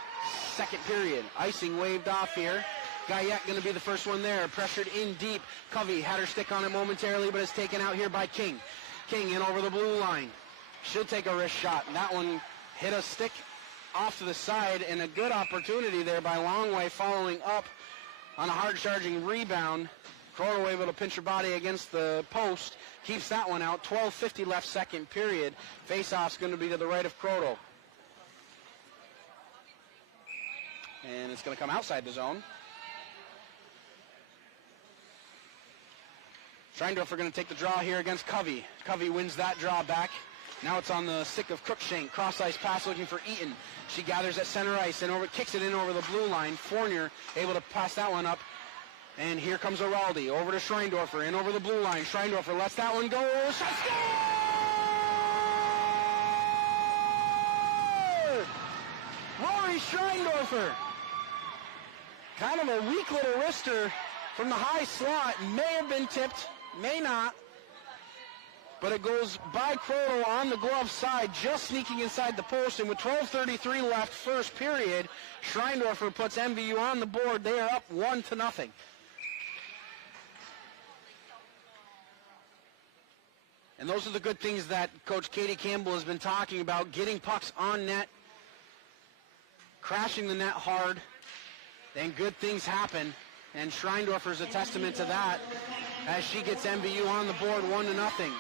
second period. Icing waved off here. Guyette going to be the first one there. Pressured in deep. Covey had her stick on it momentarily, but it's taken out here by King. King in over the blue line. She'll take a wrist shot. That one hit a stick off to the side, and a good opportunity there by Longway following up on a hard-charging rebound. Croto able to pinch her body against the post. Keeps that one out. 12:50 left, second period. Face-off's going to be to the right of Croto. And it's going to come outside the zone. Schreindorfer going to take the draw here against Covey. Covey wins that draw back. Now it's on the stick of Cruikshank. Cross-ice pass looking for Eaton. She gathers at center ice and kicks it in over the blue line. Fournier able to pass that one up. And here comes Araldi over to Schreindorfer and over the blue line. Schreindorfer lets that one go. Shot score! Rory Schreindorfer. Kind of a weak little wrister from the high slot. May have been tipped. May not, but it goes by Croto on the glove side, just sneaking inside the post, and with 12:33 left, first period, Schreindorfer puts MVU on the board. They are up 1-0. And those are the good things that Coach Katie Campbell has been talking about, getting pucks on net, crashing the net hard, then good things happen. And Schreindorfer's a testament to that as she gets MVU on the board 1-0.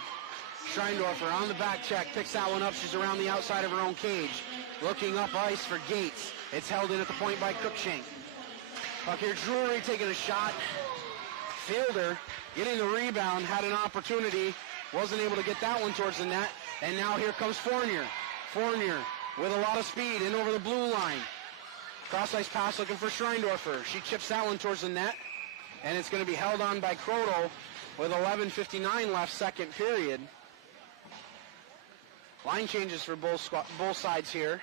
Schreindorfer on the back check, picks that one up. She's around the outside of her own cage. Looking up ice for Gates. It's held in at the point by Cruikshank. Puck here, Drury taking a shot. Fielder getting the rebound, had an opportunity. Wasn't able to get that one towards the net. And now here comes Fournier. Fournier with a lot of speed in over the blue line. Cross-ice pass looking for Schreindorfer. She chips that one towards the net, and it's going to be held on by Kroto with 11:59 left, second period. Line changes for both sides here.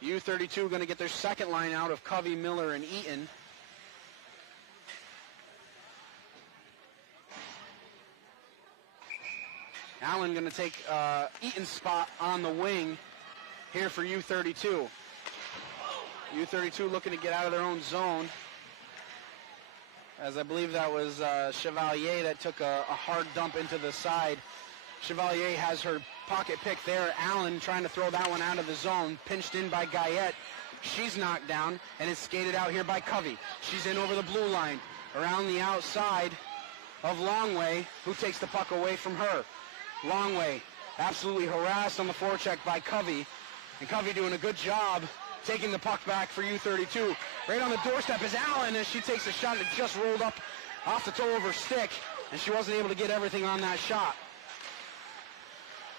U-32 going to get their second line out of Covey, Miller, and Eaton. Allen going to take Eaton's spot on the wing here for U-32. U-32 looking to get out of their own zone, as I believe that was Chevalier that took a hard dump into the side. Chevalier has her pocket pick there. Allen trying to throw that one out of the zone. Pinched in by Guyette. She's knocked down, and it's skated out here by Covey. She's in over the blue line, around the outside of Longway, who takes the puck away from her. Longway absolutely harassed on the forecheck by Covey, and Covey doing a good job taking the puck back for U-32. Right on the doorstep is Allen as she takes a shot that just rolled up off the toe of her stick, and she wasn't able to get everything on that shot.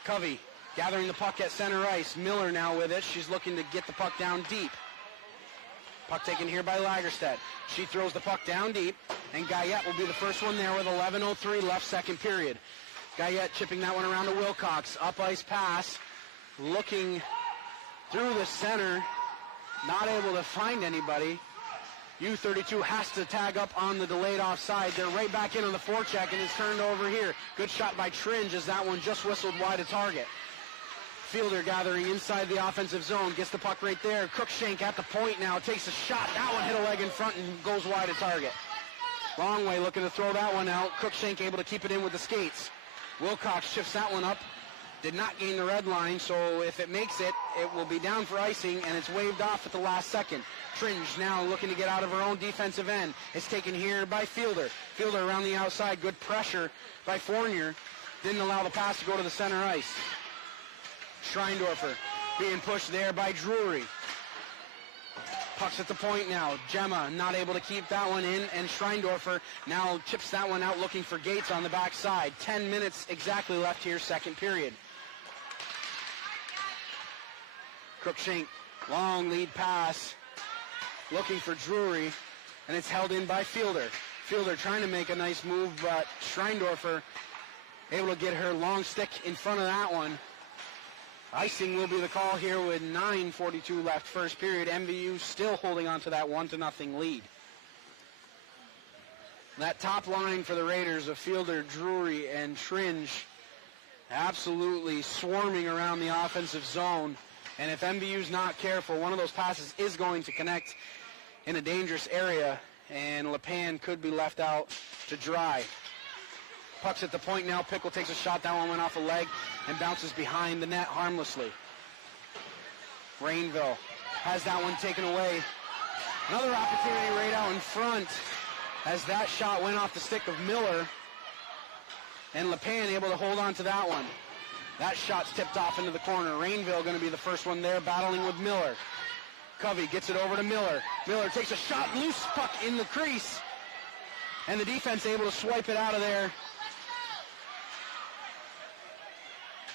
Covey gathering the puck at center ice. Miller now with it. She's looking to get the puck down deep. Puck taken here by Lagerstedt. She throws the puck down deep, and Guyette will be the first one there with 11:03 left, second period. Guyette chipping that one around to Wilcox. Up ice pass. Looking through the center. Not able to find anybody. U-32 has to tag up on the delayed offside. They're right back in on the forecheck, and it's turned over here. Good shot by Tringe as that one just whistled wide of target. Fielder gathering inside the offensive zone. Gets the puck right there. Cruikshank at the point now. Takes a shot. That one hit a leg in front and goes wide of target. Longway looking to throw that one out. Cruikshank able to keep it in with the skates. Wilcox shifts that one up. Did not gain the red line, so if it makes it, it will be down for icing, and it's waved off at the last second. Tringe now looking to get out of her own defensive end. It's taken here by Fielder. Fielder around the outside. Good pressure by Fournier. Didn't allow the pass to go to the center ice. Schreindorfer being pushed there by Drury. Puck's at the point now. Gemma not able to keep that one in, and Schreindorfer now chips that one out looking for Gates on the backside. 10 minutes exactly left here, second period. Cruikshank, long lead pass, looking for Drury, and it's held in by Fielder. Fielder trying to make a nice move, but Schreindorfer able to get her long stick in front of that one. Icing will be the call here with 9:42 left, first period. MVU still holding on to that 1-0 lead. That top line for the Raiders of Fielder, Drury, and Tringe absolutely swarming around the offensive zone. And if MVU's not careful, one of those passes is going to connect in a dangerous area, and LePan could be left out to dry. Puck's at the point now. Pickle takes a shot. That one went off a leg and bounces behind the net harmlessly. Rainville has that one taken away. Another opportunity right out in front as that shot went off the stick of Miller. And LePan able to hold on to that one. That shot's tipped off into the corner. Rainville going to be the first one there, battling with Miller. Covey gets it over to Miller. Miller takes a shot, loose puck in the crease. And the defense able to swipe it out of there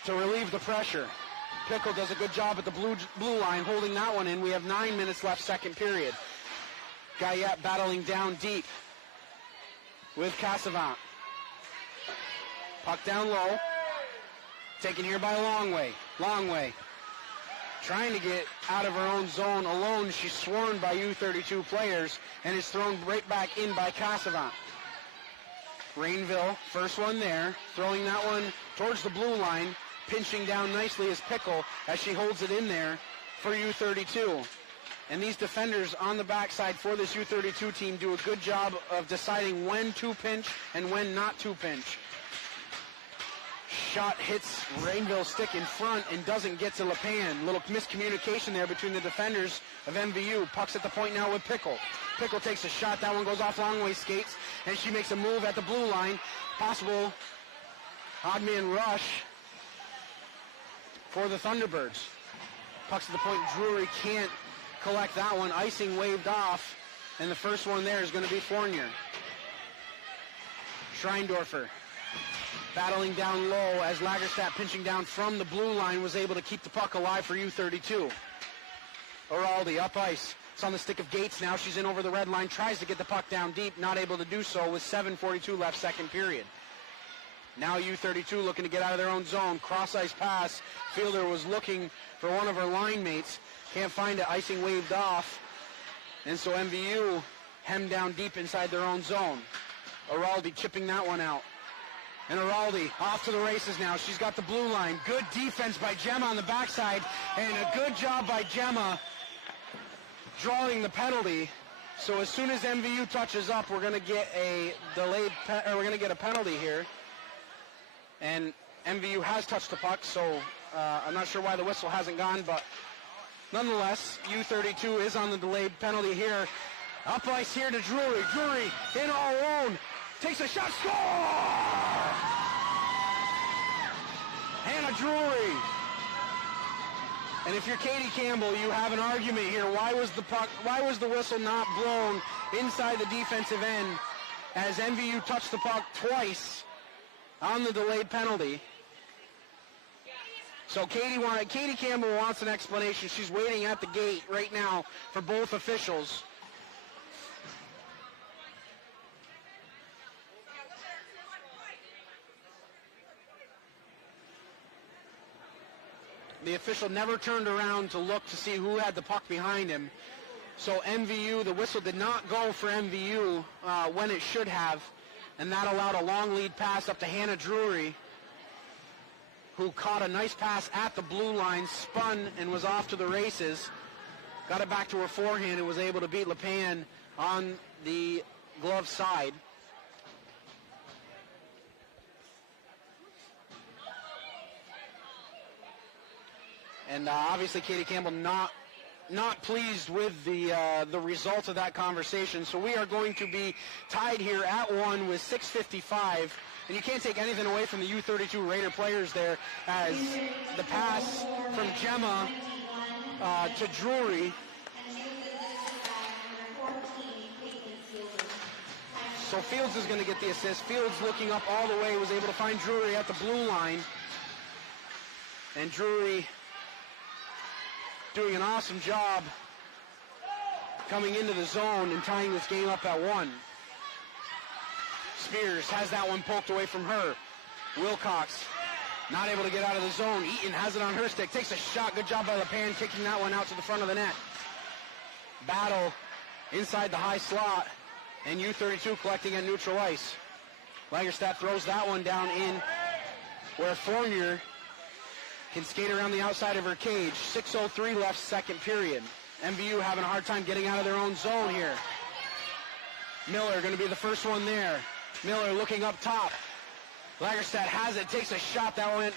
to relieve the pressure. Pickle does a good job at the blue line, holding that one in. We have 9 minutes left, second period. Guyette battling down deep with Cassavant. Puck down low. Taken here by Longway. Longway trying to get out of her own zone alone. She's swarmed by U-32 players and is thrown right back in by Cassavant. Rainville, first one there, throwing that one towards the blue line. Pinching down nicely is Pickle as she holds it in there for U-32. And these defenders on the backside for this U-32 team do a good job of deciding when to pinch and when not to pinch. Shot hits Rainville's stick in front and doesn't get to LePan. Little miscommunication there between the defenders of MVU. Puck's at the point now with Pickle. Pickle takes a shot. That one goes off Longway skates, and she makes a move at the blue line. Possible odd man rush for the Thunderbirds. Puck's at the point. Drury can't collect that one. Icing waved off, and the first one there is going to be Fournier. Schreindorfer battling down low as Lagerstadt pinching down from the blue line was able to keep the puck alive for U-32. Araldi up ice. It's on the stick of Gates now. She's in over the red line, tries to get the puck down deep, not able to do so with 7:42 left, second period. Now U-32 looking to get out of their own zone. Cross ice pass. Fielder was looking for one of her line mates. Can't find it. Icing waved off. And so MVU hemmed down deep inside their own zone. Araldi chipping that one out. And Araldi off to the races now. She's got the blue line. Good defense by Gemma on the backside. And a good job by Gemma drawing the penalty. So as soon as MVU touches up, we're going to get a we're going to get a penalty here. And MVU has touched the puck, so I'm not sure why the whistle hasn't gone, but nonetheless, U-32 is on the delayed penalty here. Up ice here to Drury. Drury in all alone. Takes a shot. Score! Hannah Drury. And if you're Katie Campbell, you have an argument here. Why was the whistle not blown inside the defensive end as MVU touched the puck twice on the delayed penalty? So Katie Campbell wants an explanation. She's waiting at the gate right now for both officials. The official never turned around to look to see who had the puck behind him. So MVU, the whistle did not go for MVU when it should have, and that allowed a long lead pass up to Hannah Drury, who caught a nice pass at the blue line, spun, and was off to the races. Got it back to her forehand and was able to beat LePan on the glove side. And obviously Katie Campbell not pleased with the result of that conversation. So we are going to be tied here at 1 with 6:55. And you can't take anything away from the U-32 Raider players there, as the pass from Gemma to Drury. So Fields is going to get the assist. Fields looking up all the way, was able to find Drury at the blue line. And Drury doing an awesome job coming into the zone and tying this game up at 1. Spears has that one poked away from her. Wilcox not able to get out of the zone. Eaton has it on her stick. Takes a shot. Good job by LePan kicking that one out to the front of the net. Battle inside the high slot. And U-32 collecting at neutral ice. Lagerstadt throws that one down in where Fournier can skate around the outside of her cage. 6:03 left, second period. MVU having a hard time getting out of their own zone here. Miller going to be the first one there. Miller looking up top. Lagerstadt has it, takes a shot that went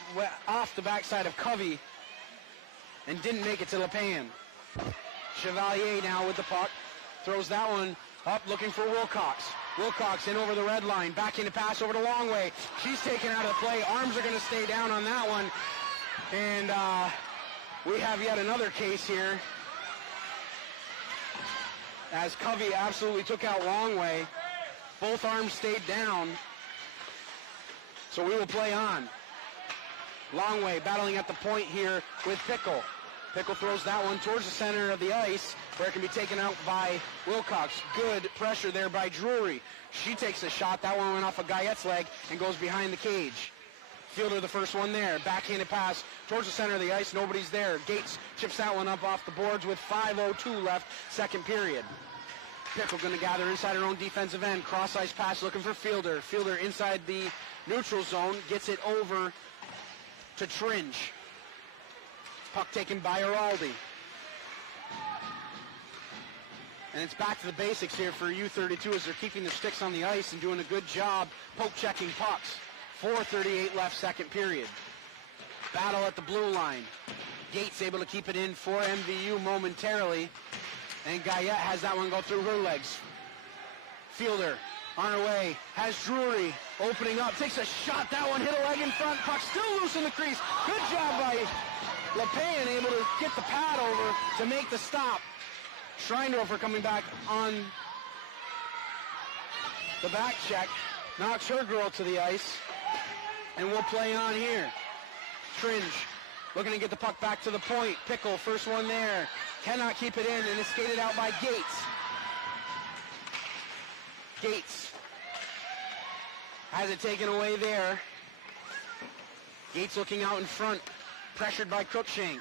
off the backside of Covey and didn't make it to LePan. Chevalier now with the puck. Throws that one up looking for Wilcox. Wilcox in over the red line. Back into pass over to Longway. She's taken out of the play. Arms are going to stay down on that one. And we have yet another case here, as Covey absolutely took out Longway. Both arms stayed down. So we will play on. Longway battling at the point here with Pickle. Pickle throws that one towards the center of the ice, where it can be taken out by Wilcox. Good pressure there by Drury. She takes a shot. That one went off of Guyette's leg and goes behind the cage. Fielder the first one there. Backhanded pass towards the center of the ice. Nobody's there. Gates chips that one up off the boards with 5:02 left, second period. Pickle going to gather inside her own defensive end. Cross ice pass looking for Fielder. Fielder inside the neutral zone. Gets it over to Tringe. Puck taken by Araldi. And it's back to the basics here for U-32 as they're keeping their sticks on the ice and doing a good job poke checking pucks. 4:38 left, second period. Battle at the blue line. Gates able to keep it in for MVU momentarily. And Guyette has that one go through her legs. Fielder on her way. Has Drury opening up. Takes a shot. That one hit a leg in front. Puck still loose in the crease. Good job by LePan, able to get the pad over to make the stop. Schreindorfer coming back on the back check. Knocks her girl to the ice. And we'll play on here. Tringe looking to get the puck back to the point. Pickle, first one there. Cannot keep it in, and it's skated out by Gates. Gates has it taken away there. Gates looking out in front, pressured by Cruikshank.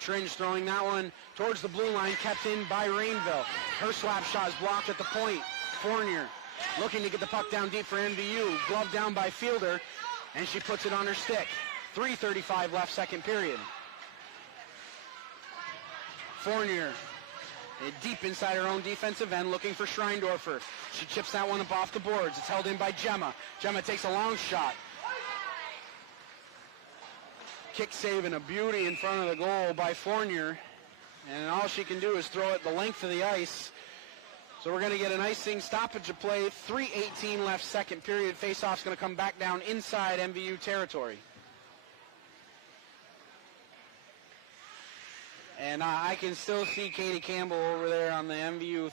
Tringe throwing that one towards the blue line, kept in by Rainville. Her slap shot is blocked at the point. Fournier looking to get the puck down deep for MVU. Glove down by Fielder, and she puts it on her stick. 3:35 left, second period. Fournier deep inside her own defensive end, looking for Schreindorfer. She chips that one up off the boards. It's held in by Gemma. Gemma takes a long shot. Kick save and a beauty in front of the goal by Fournier. And all she can do is throw it the length of the ice. So we're going to get an icing stoppage of play. 3:18 left, second period. Faceoff's going to come back down inside MVU territory. And I can still see Katie Campbell over there on the MVU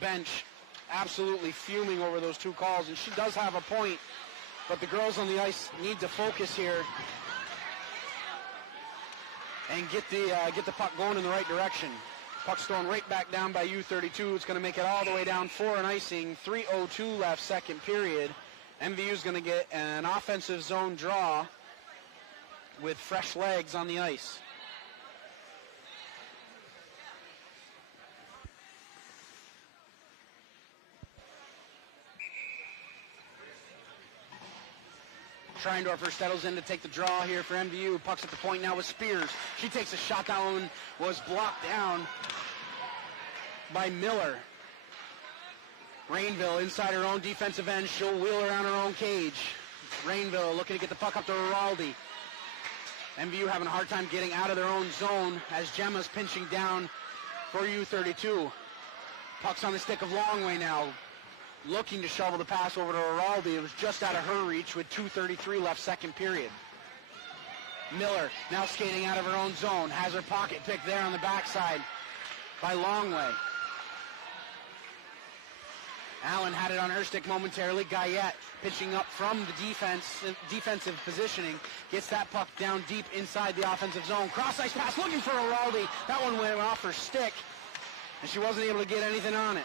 bench absolutely fuming over those two calls. And she does have a point, but the girls on the ice need to focus here and get the puck going in the right direction. Puck's thrown right back down by U-32. It's going to make it all the way down for an icing. 3:02 left, second period. MVU's going to get an offensive zone draw with fresh legs on the ice. Schreindorfer settles in to take the draw here for MVU. Puck's at the point now with Spears. She takes a shot. That one was blocked down by Miller. Rainville inside her own defensive end. She'll wheel around her own cage. Rainville looking to get the puck up to Giraldi. MVU having a hard time getting out of their own zone as Gemma's pinching down for U-32. Puck's on the stick of Longway now, looking to shovel the pass over to Giraldi. It was just out of her reach with 2:33 left, second period. Miller now skating out of her own zone. Has her pocket picked there on the backside by Longway. Allen had it on her stick momentarily. Guyette pitching up from the defensive positioning. Gets that puck down deep inside the offensive zone. Cross-ice pass looking for Giraldi. That one went off her stick, and she wasn't able to get anything on it.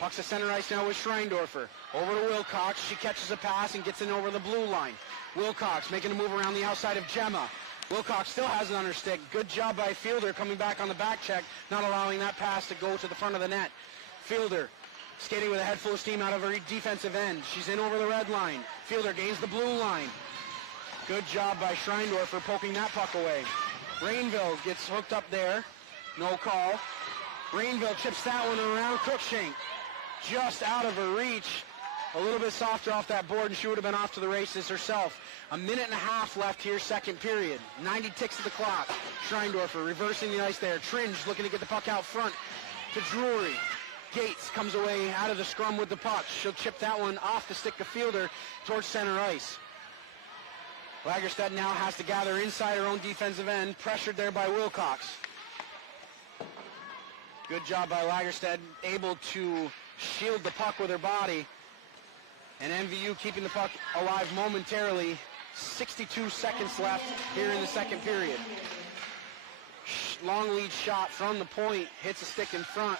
Puck's to center ice now with Schreindorfer. Over to Wilcox. She catches a pass and gets in over the blue line. Wilcox making a move around the outside of Gemma. Wilcox still has it on her stick. Good job by Fielder coming back on the back check, not allowing that pass to go to the front of the net. Fielder skating with a head full of steam out of her defensive end. She's in over the red line. Fielder gains the blue line. Good job by Schreindorfer poking that puck away. Rainville gets hooked up there. No call. Rainville chips that one around. Cruikshank just out of her reach. A little bit softer off that board, and she would have been off to the races herself. A minute and a half left here, second period. 90 ticks of the clock. Schreindorfer reversing the ice there. Tringe looking to get the puck out front to Drury. Gates comes away out of the scrum with the puck. She'll chip that one off the stick of Fielder towards center ice. Lagerstedt now has to gather inside her own defensive end, pressured there by Wilcox. Good job by Lagerstedt, able to shield the puck with her body. And MVU keeping the puck alive momentarily. 62 seconds left here in the second period. Long lead shot from the point, hits a stick in front.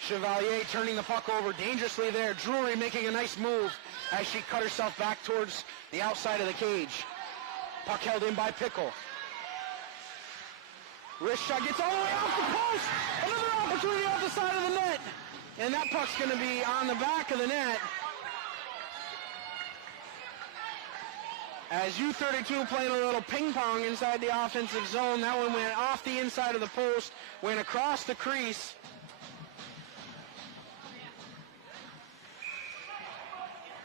Chevalier turning the puck over dangerously there. Drury making a nice move as she cut herself back towards the outside of the cage. Puck held in by Pickle. Wrist shot gets all the way off the post. Another opportunity off the side of the net. And that puck's going to be on the back of the net. As U-32 playing a little ping pong inside the offensive zone. That one went off the inside of the post, went across the crease.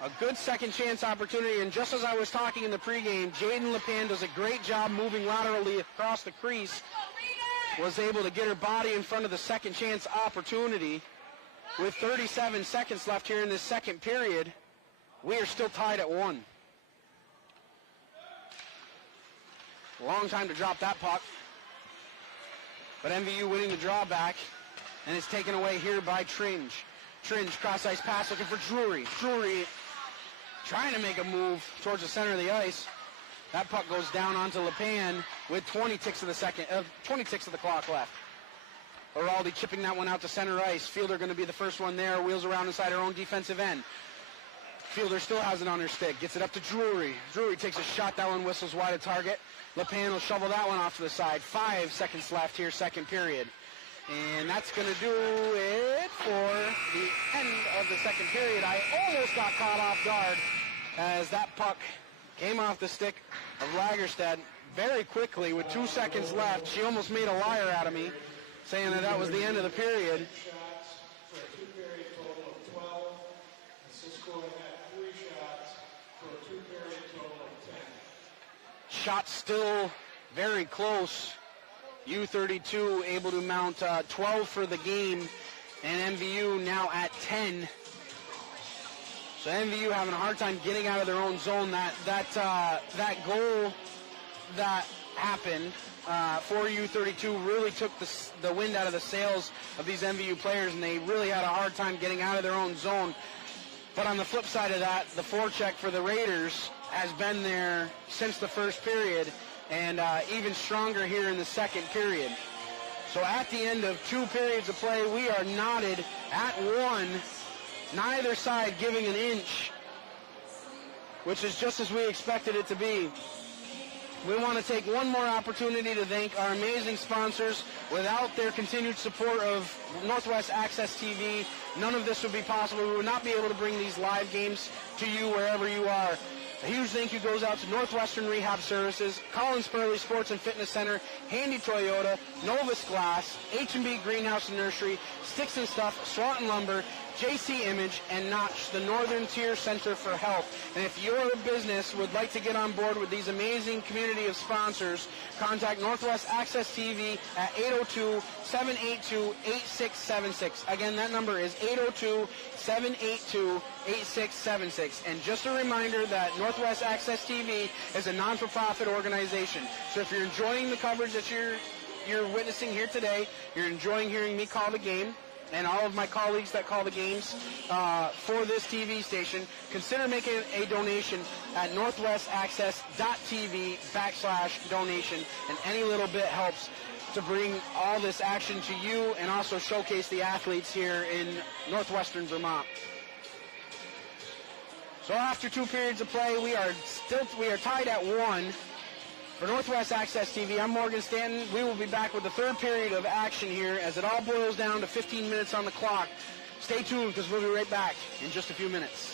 A good second chance opportunity, and just as I was talking in the pregame, Jaden Lepan does a great job moving laterally across the crease. Was able to get her body in front of the second chance opportunity. With 37 seconds left here in this second period, we are still tied at 1. Long time to drop that puck. But MVU winning the drawback, and it's taken away here by Tringe. Tringe cross-ice pass looking for Drury. Drury trying to make a move towards the center of the ice. That puck goes down onto LePan with 20 ticks of the clock left. Araldi chipping that one out to center ice. Fielder going to be the first one there. Wheels around inside her own defensive end. Fielder still has it on her stick. Gets it up to Drury. Drury takes a shot. That one whistles wide of target. LePan will shovel that one off to the side. 5 seconds left here, second period. And that's going to do it for the end of the second period. I almost got caught off guard as that puck came off the stick of Lagerstad very quickly with 2 seconds left. She almost made a liar out of me, saying that was the end of the period. Shots for a two-period total of 12. And Cisco had 3 shots for a two-period total of 10. Shots still very close. U-32 able to mount 12 for the game, and MVU now at 10. So MVU having a hard time getting out of their own zone. That goal that happened for U-32 really took the wind out of the sails of these MVU players, and they really had a hard time getting out of their own zone. But on the flip side of that, the forecheck for the Raiders has been there since the first period, and even stronger here in the second period. So at the end of 2 periods of play, we are knotted at 1, neither side giving an inch, which is just as we expected it to be. We want to take one more opportunity to thank our amazing sponsors. Without their continued support of Northwest Access TV, none of this would be possible. We would not be able to bring these live games to you wherever you are. A huge thank you goes out to Northwestern Rehab Services, Collins Burley Sports and Fitness Center, Handy Toyota, Novus Glass, H&B Greenhouse and Nursery, Sticks and Stuff, Swanton Lumber, JC Image, and Notch, the Northern Tier Center for Health. And if your business would like to get on board with these amazing community of sponsors, contact Northwest Access TV at 802-782-8676. Again, that number is 802-782-8676. And just a reminder that Northwest Access TV is a non-for-profit organization. So if you're enjoying the coverage that you're witnessing here today, you're enjoying hearing me call the game, and all of my colleagues that call the games for this TV station, consider making a donation at northwestaccess.tv/donation. And any little bit helps to bring all this action to you and also showcase the athletes here in northwestern Vermont. So after 2 periods of play, we are tied at 1. For Northwest Access TV, I'm Morgan Stanton. We will be back with the third period of action here as it all boils down to 15 minutes on the clock. Stay tuned because we'll be right back in just a few minutes.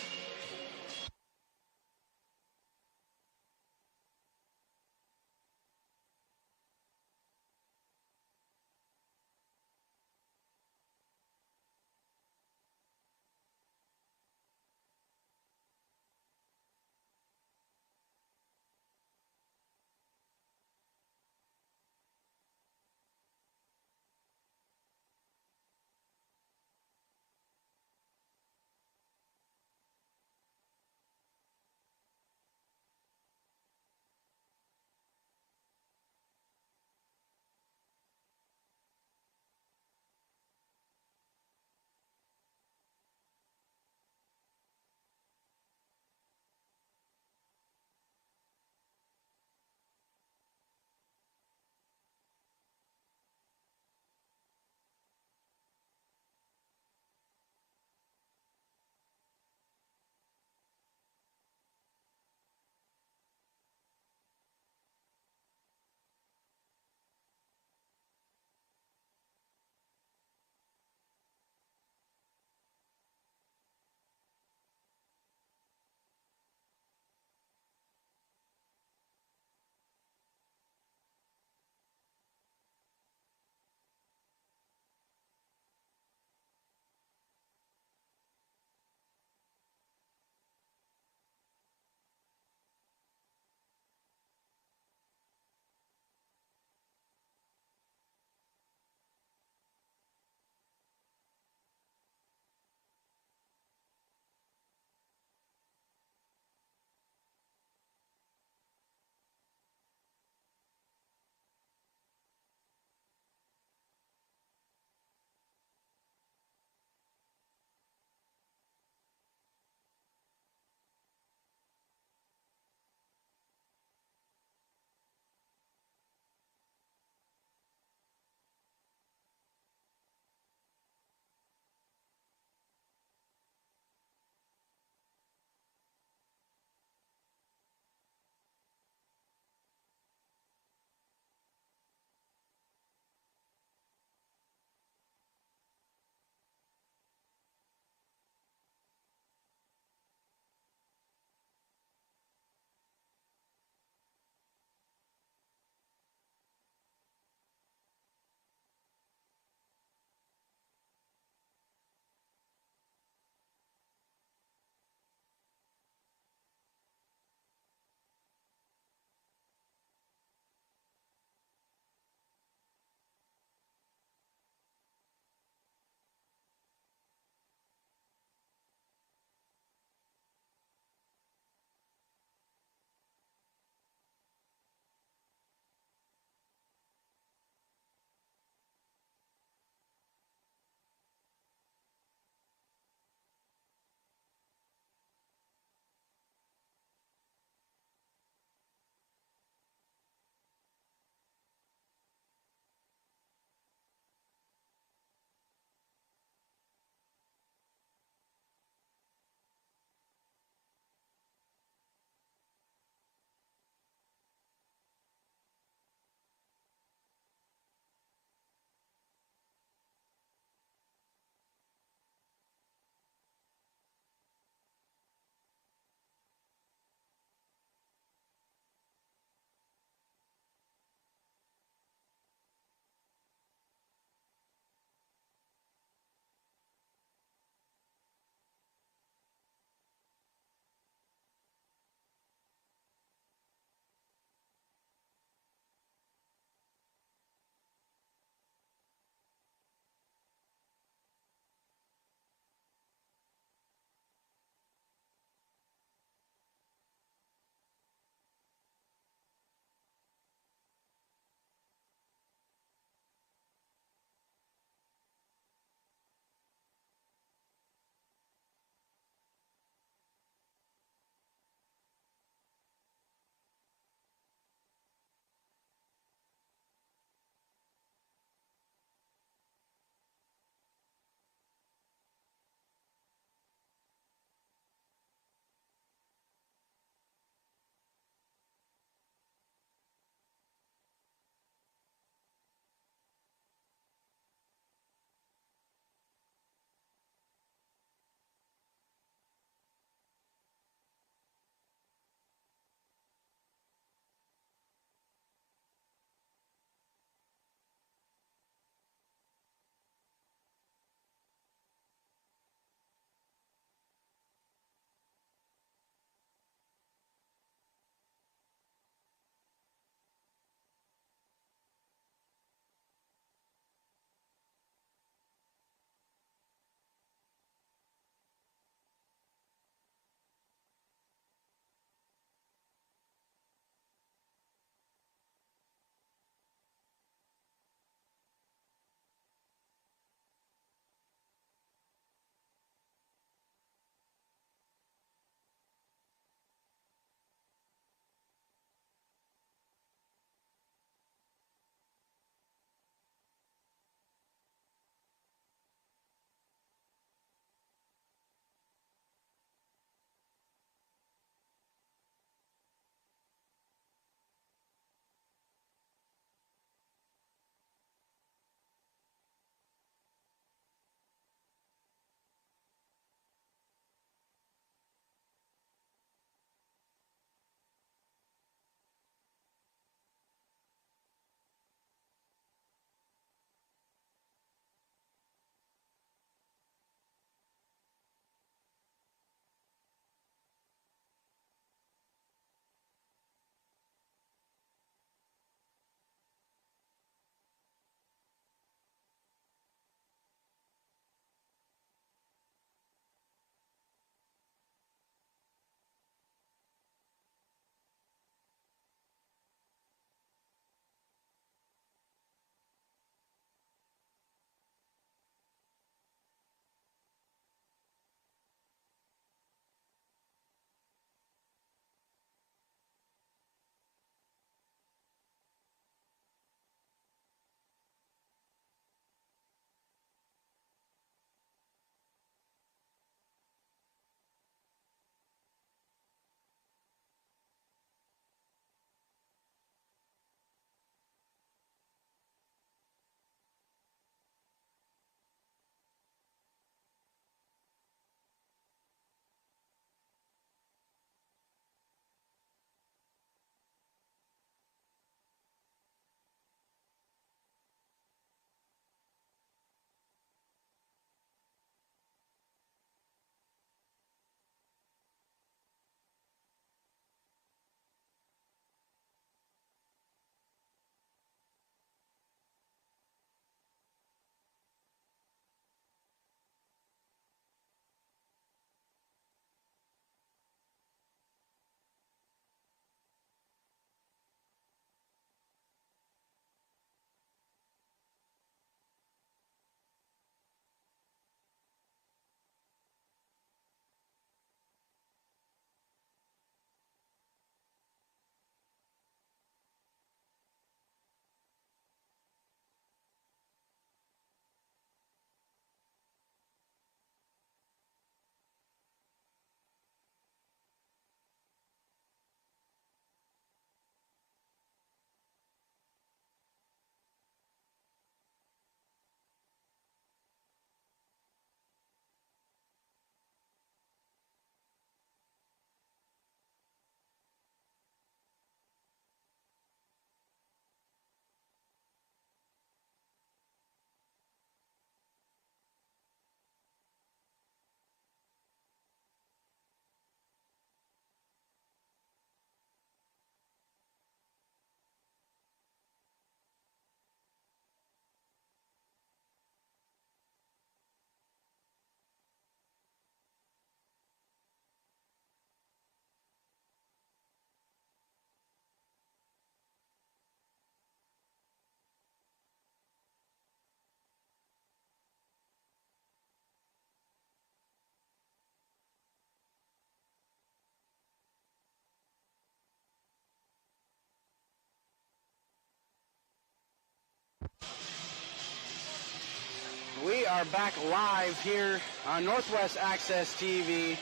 are back live here on Northwest Access TV.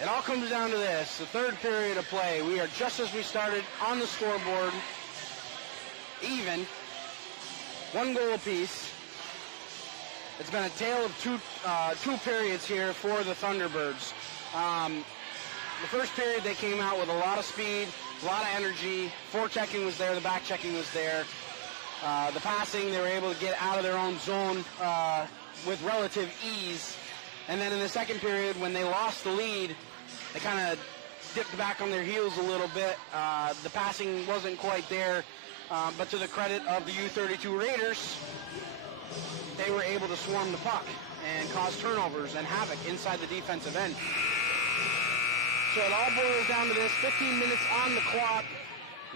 It all comes down to this, the third period of play. We are just as we started on the scoreboard, even, 1 goal apiece. It's been a tale of two periods here for the Thunderbirds. The first period they came out with a lot of speed, a lot of energy. Forechecking was there, the back checking was there. The passing, they were able to get out of their own zone with relative ease. And then in the second period, when they lost the lead, they kind of dipped back on their heels a little bit. The passing wasn't quite there, but to the credit of the U-32 Raiders, they were able to swarm the puck and cause turnovers and havoc inside the defensive end. So it all boils down to this, 15 minutes on the clock,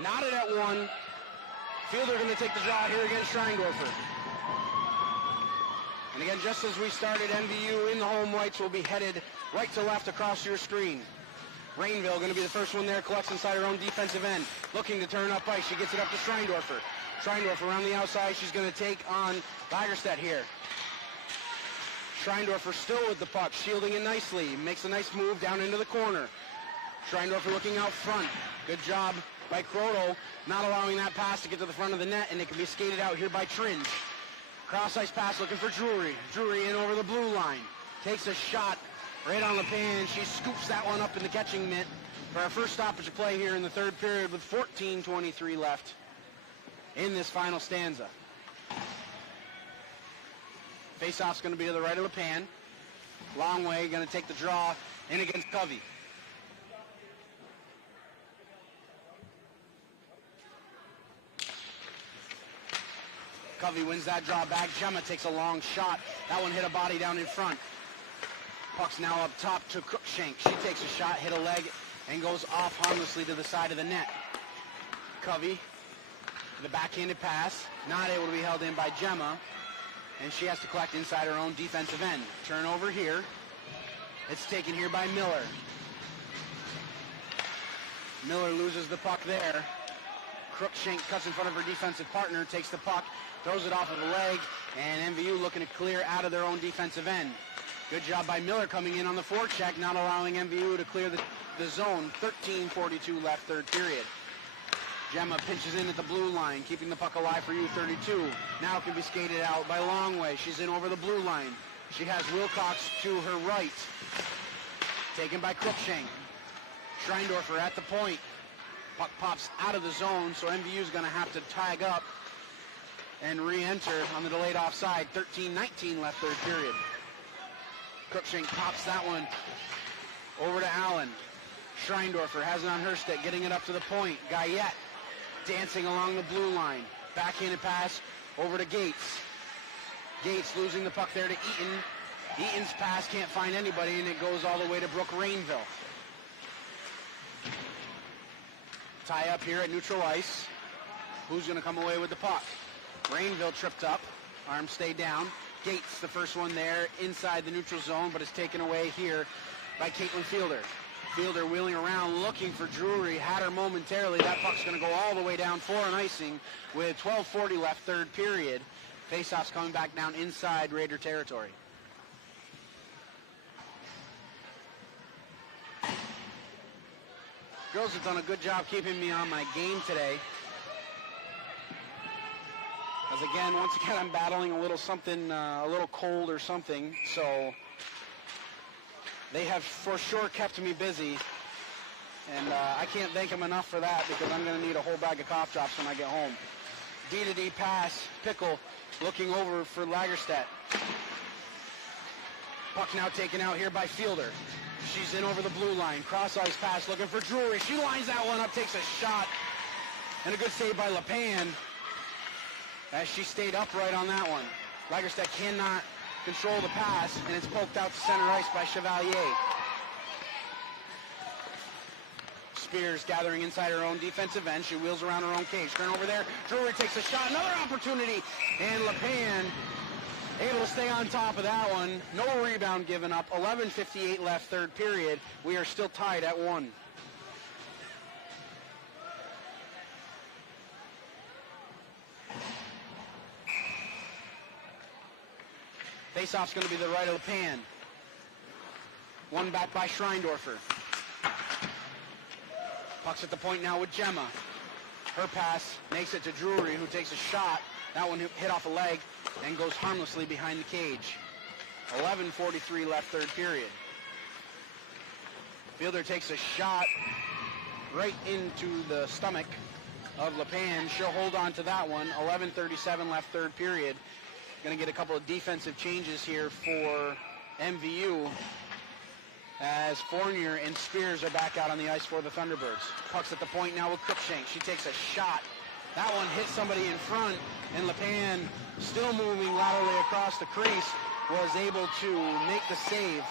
knotted at 1. Fielder going to take the draw here against Schreindorfer. And again, just as we started, MVU in the home whites will be headed right to left across your screen. Rainville going to be the first one there, collects inside her own defensive end, looking to turn up ice. She gets it up to Schreindorfer. Schreindorfer around the outside. She's going to take on Lagerstedt here. Schreindorfer still with the puck, shielding it nicely. Makes a nice move down into the corner. Schreindorfer looking out front. Good job by Kroto, not allowing that pass to get to the front of the net, and it can be skated out here by Tringe. Cross-ice pass looking for Drury. Drury in over the blue line. Takes a shot right on the pan. She scoops that one up in the catching mitt for our first stoppage of play here in the third period with 14:23 left in this final stanza. Face-off's going to be to the right of the pan. Long way, going to take the draw in against Covey. Covey wins that draw back. Gemma takes a long shot. That one hit a body down in front. Puck's now up top to Cruikshank. She takes a shot, hit a leg, and goes off harmlessly to the side of the net. Covey, the backhanded pass, not able to be held in by Gemma, and she has to collect inside her own defensive end. Turnover here. It's taken here by Miller. Miller loses the puck there. Cruikshank cuts in front of her defensive partner, takes the puck, throws it off of the leg, and MVU looking to clear out of their own defensive end. Good job by Miller coming in on the forecheck, not allowing MVU to clear the zone. 13:42 left, third period. Gemma pinches in at the blue line, keeping the puck alive for U-32. Now it can be skated out by Longway. She's in over the blue line. She has Wilcox to her right. Taken by Cruikshank. Schreindorfer at the point. Puck pops out of the zone, so MVU is going to have to tag up and re-enter on the delayed offside. 13:19 left, third period. Cruikshank pops that one over to Allen. Schreindorfer has it on her stick, getting it up to the point. Guyette dancing along the blue line. Backhanded pass over to Gates. Gates losing the puck there to Eaton. Eaton's pass can't find anybody, and it goes all the way to Brooke Rainville. Tie up here at neutral ice. Who's going to come away with the puck? Rainville tripped up. Arms stay down. Gates, the first one there inside the neutral zone, but it's taken away here by Caitlin Fielder. Fielder wheeling around, looking for Drury. Had her momentarily. That puck's going to go all the way down for an icing with 12:40 left, third period. Faceoff's coming back down inside Raider territory. Girls have done a good job keeping me on my game today. As again, once again, I'm battling a little something, a little cold or something. So they have for sure kept me busy. And I can't thank them enough for that, because I'm going to need a whole bag of cough drops when I get home. D-to-D pass. Pickle looking over for Lagerstedt. Puck now taken out here by Fielder. She's in over the blue line. Cross-ice pass looking for Drury. She lines that one up, takes a shot. And a good save by LePan as she stayed upright on that one. Lagerstedt cannot control the pass, and it's poked out to center ice by Chevalier. Spears gathering inside her own defensive end. She wheels around her own cage. Turnover there. Drury takes a shot. Another opportunity. And LePan able to stay on top of that one. No rebound given up. 11:58 left, third period. We are still tied at 1. Face-off's going to be the right of Lepan. One back by Schreindorfer. Puck's at the point now with Gemma. Her pass makes it to Drury, who takes a shot. That one hit off a leg and goes harmlessly behind the cage. 11:43 left, third period. Fielder takes a shot right into the stomach of Lepan. She'll hold on to that one. 11:37 left, third period. Going to get a couple of defensive changes here for MVU as Fournier and Spears are back out on the ice for the Thunderbirds. Puck's at the point now with Cruikshank. She takes a shot. That one hits somebody in front, and Lepan, still moving laterally across the crease, was able to make the save.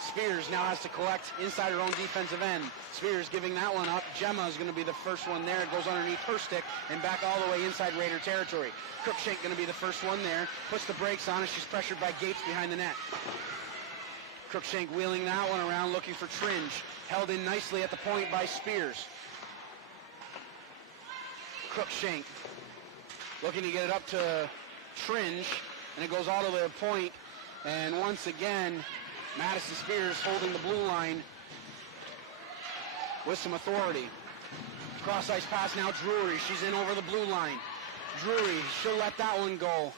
Spears now has to collect inside her own defensive end. Spears giving that one up. Gemma is going to be the first one there. It goes underneath her stick and back all the way inside Raider territory. Cruikshank going to be the first one there. Puts the brakes on as she's pressured by Gates behind the net. Cruikshank wheeling that one around, looking for Tringe. Held in nicely at the point by Spears. Cruikshank looking to get it up to Tringe, and it goes all the way to the point. And once again, Madison Spears holding the blue line with some authority. Cross ice pass now, Drury. She's in over the blue line. Drury, she'll let that one go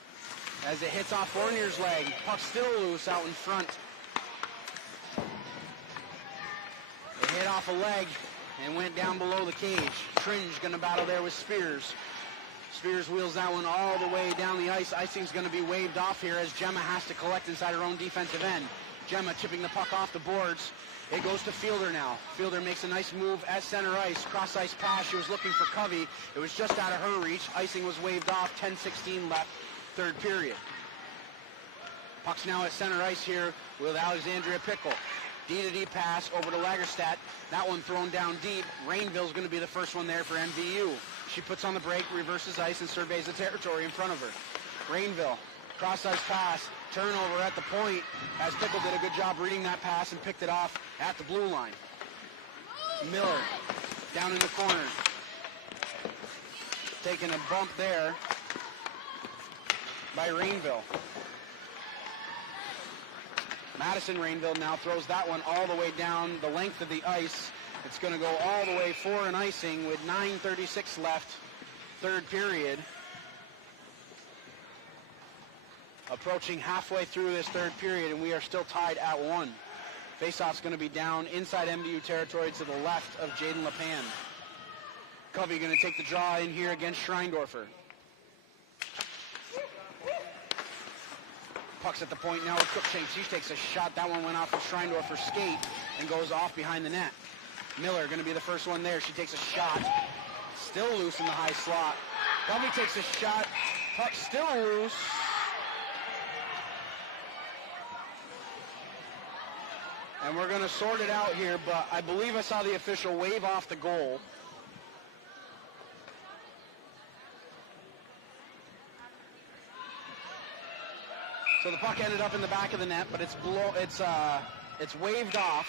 as it hits off Fournier's leg. Puck still loose out in front. It hit off a leg and went down below the cage. Tringe going to battle there with Spears. Spears wheels that one all the way down the ice. Icing's going to be waved off here as Gemma has to collect inside her own defensive end. Gemma chipping the puck off the boards. It goes to Fielder now. Fielder makes a nice move at center ice. Cross ice pass. She was looking for Covey. It was just out of her reach. Icing was waved off. 10:16 left, third period. Puck's now at center ice here with Alexandria Pickle. D-to-D pass over to Lagerstadt. That one thrown down deep. Rainville's going to be the first one there for MVU. She puts on the break, reverses ice, and surveys the territory in front of her. Rainville, cross ice pass, turnover at the point, as Pickle did a good job reading that pass and picked it off at the blue line. Miller down in the corner. Taking a bump there by Rainville. Madison Rainville now throws that one all the way down the length of the ice. It's going to go all the way for an icing with 9:36 left, third period. Approaching halfway through this third period, and we are still tied at 1. Faceoff's going to be down inside MVU territory to the left of Jaden Lepan. Covey going to take the draw in here against Schreindorfer. Puck's at the point now with Cruikshank. She takes a shot. That one went off of Schreindorfer's skate and goes off behind the net. Miller going to be the first one there. She takes a shot. Still loose in the high slot. Covey takes a shot. Puck still loose. And we're going to sort it out here, but I believe I saw the official wave off the goal. So the puck ended up in the back of the net, but it's waved off.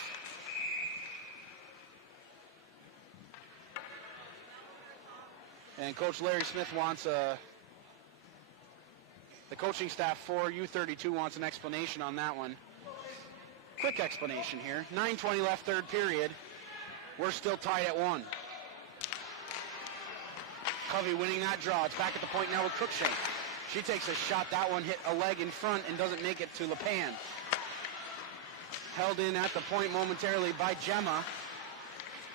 And Coach Larry Smith wants the coaching staff for U-32 wants an explanation on that one. Quick explanation here. 9:20 left, third period. We're still tied at 1. Covey winning that draw. It's back at the point now with Cruikshank. She takes a shot. That one hit a leg in front and doesn't make it to Lepan. Held in at the point momentarily by Gemma.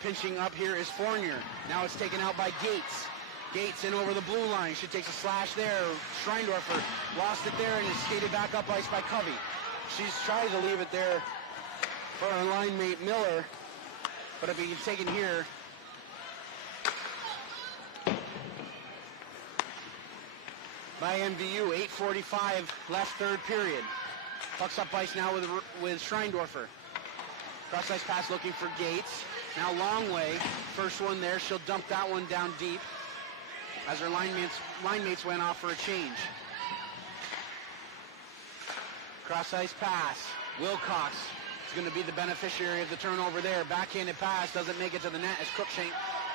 Pinching up here is Fournier. Now it's taken out by Gates. Gates in over the blue line. She takes a slash there. Schreindorfer lost it there and is skated back up ice by Covey. She's trying to leave it there for her line mate Miller, but it'll be taken here. By MVU, 8:45 left, third period. Puck's up ice now with Schreindorfer. Cross ice pass looking for Gates. Now Longway, first one there. She'll dump that one down deep as her line mates went off for a change. Cross ice pass. Wilcox is going to be the beneficiary of the turnover there. Backhanded pass doesn't make it to the net as Cruikshank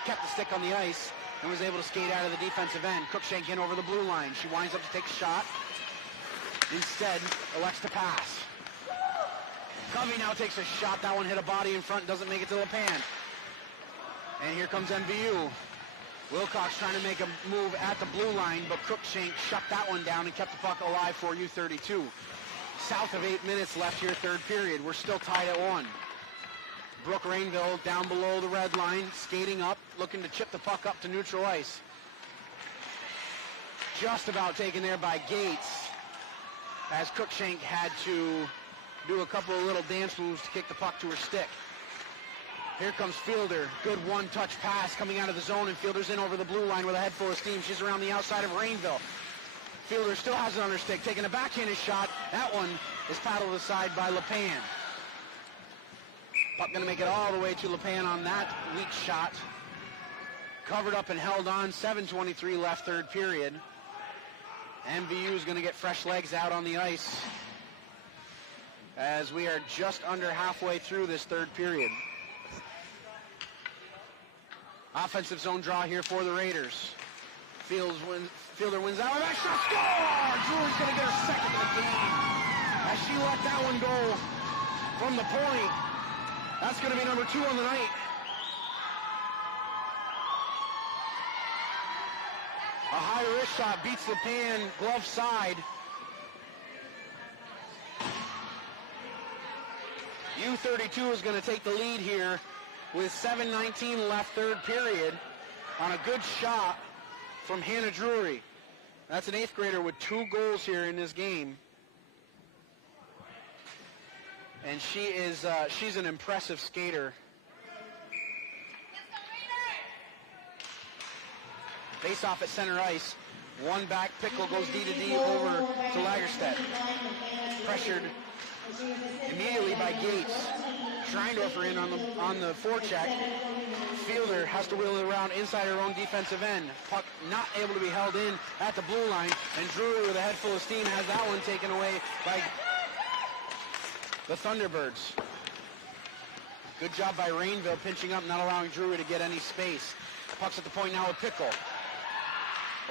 kept the stick on the ice and was able to skate out of the defensive end. Cruikshank in over the blue line. She winds up to take a shot. instead elects to pass. Covey now takes a shot. That one hit a body in front, doesn't make it to LePan. And here comes MVU. Wilcox trying to make a move at the blue line, but Cruikshank shut that one down and kept the puck alive for U-32. South of 8 minutes left here, third period. We're still tied at 1. Brooke Rainville down below the red line, skating up, looking to chip the puck up to neutral ice. Just about taken there by Gates, as Cruikshank had to do a couple of little dance moves to kick the puck to her stick. Here comes Fielder. Good one-touch pass coming out of the zone, and Fielder's in over the blue line with a head full of steam. She's around the outside of Rainville. Fielder still has it on her stick, taking a backhanded shot. That one is paddled aside by LePan. Puck going to make it all the way to LePan on that weak shot. Covered up and held on. 7:23 left, third period. MVU is going to get fresh legs out on the ice as we are just under halfway through this third period. Offensive zone draw here for the Raiders. Fielder wins that one. That shot, score! Drury's going to get her second of the game as she let that one go from the point. That's going to be number 2 on the night. A high wrist shot beats LePan glove side. U-32 is going to take the lead here with 7:19 left, third period, on a good shot from Hannah Drury. That's an 8th grader with 2 goals here in this game. And she's an impressive skater. Face off at center ice. One back, Pickle goes D-to-D over to Lagerstedt. Pressured immediately by Gates. Schreindorfer in on the forecheck. Fielder has to wheel it around inside her own defensive end. Puck not able to be held in at the blue line, and Drury with a head full of steam has that one taken away by the Thunderbirds. Good job by Rainville pinching up, not allowing Drury to get any space. Puck's at the point now with Pickle.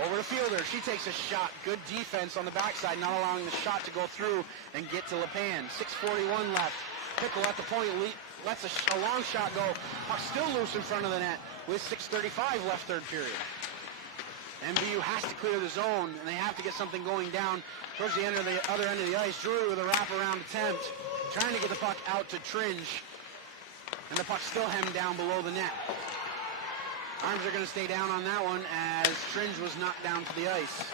Over to Fielder. She takes a shot. Good defense on the backside, not allowing the shot to go through and get to LePan. 6:41 left. Pickle at the point lets a long shot go. Puck still loose in front of the net with 6:35 left, third period. MVU has to clear the zone, and they have to get something going down towards the end of the other end of the ice. Drury with a wraparound attempt, trying to get the puck out to Tringe, and the puck still hemmed down below the net. Arms are going to stay down on that one as Tringe was knocked down to the ice.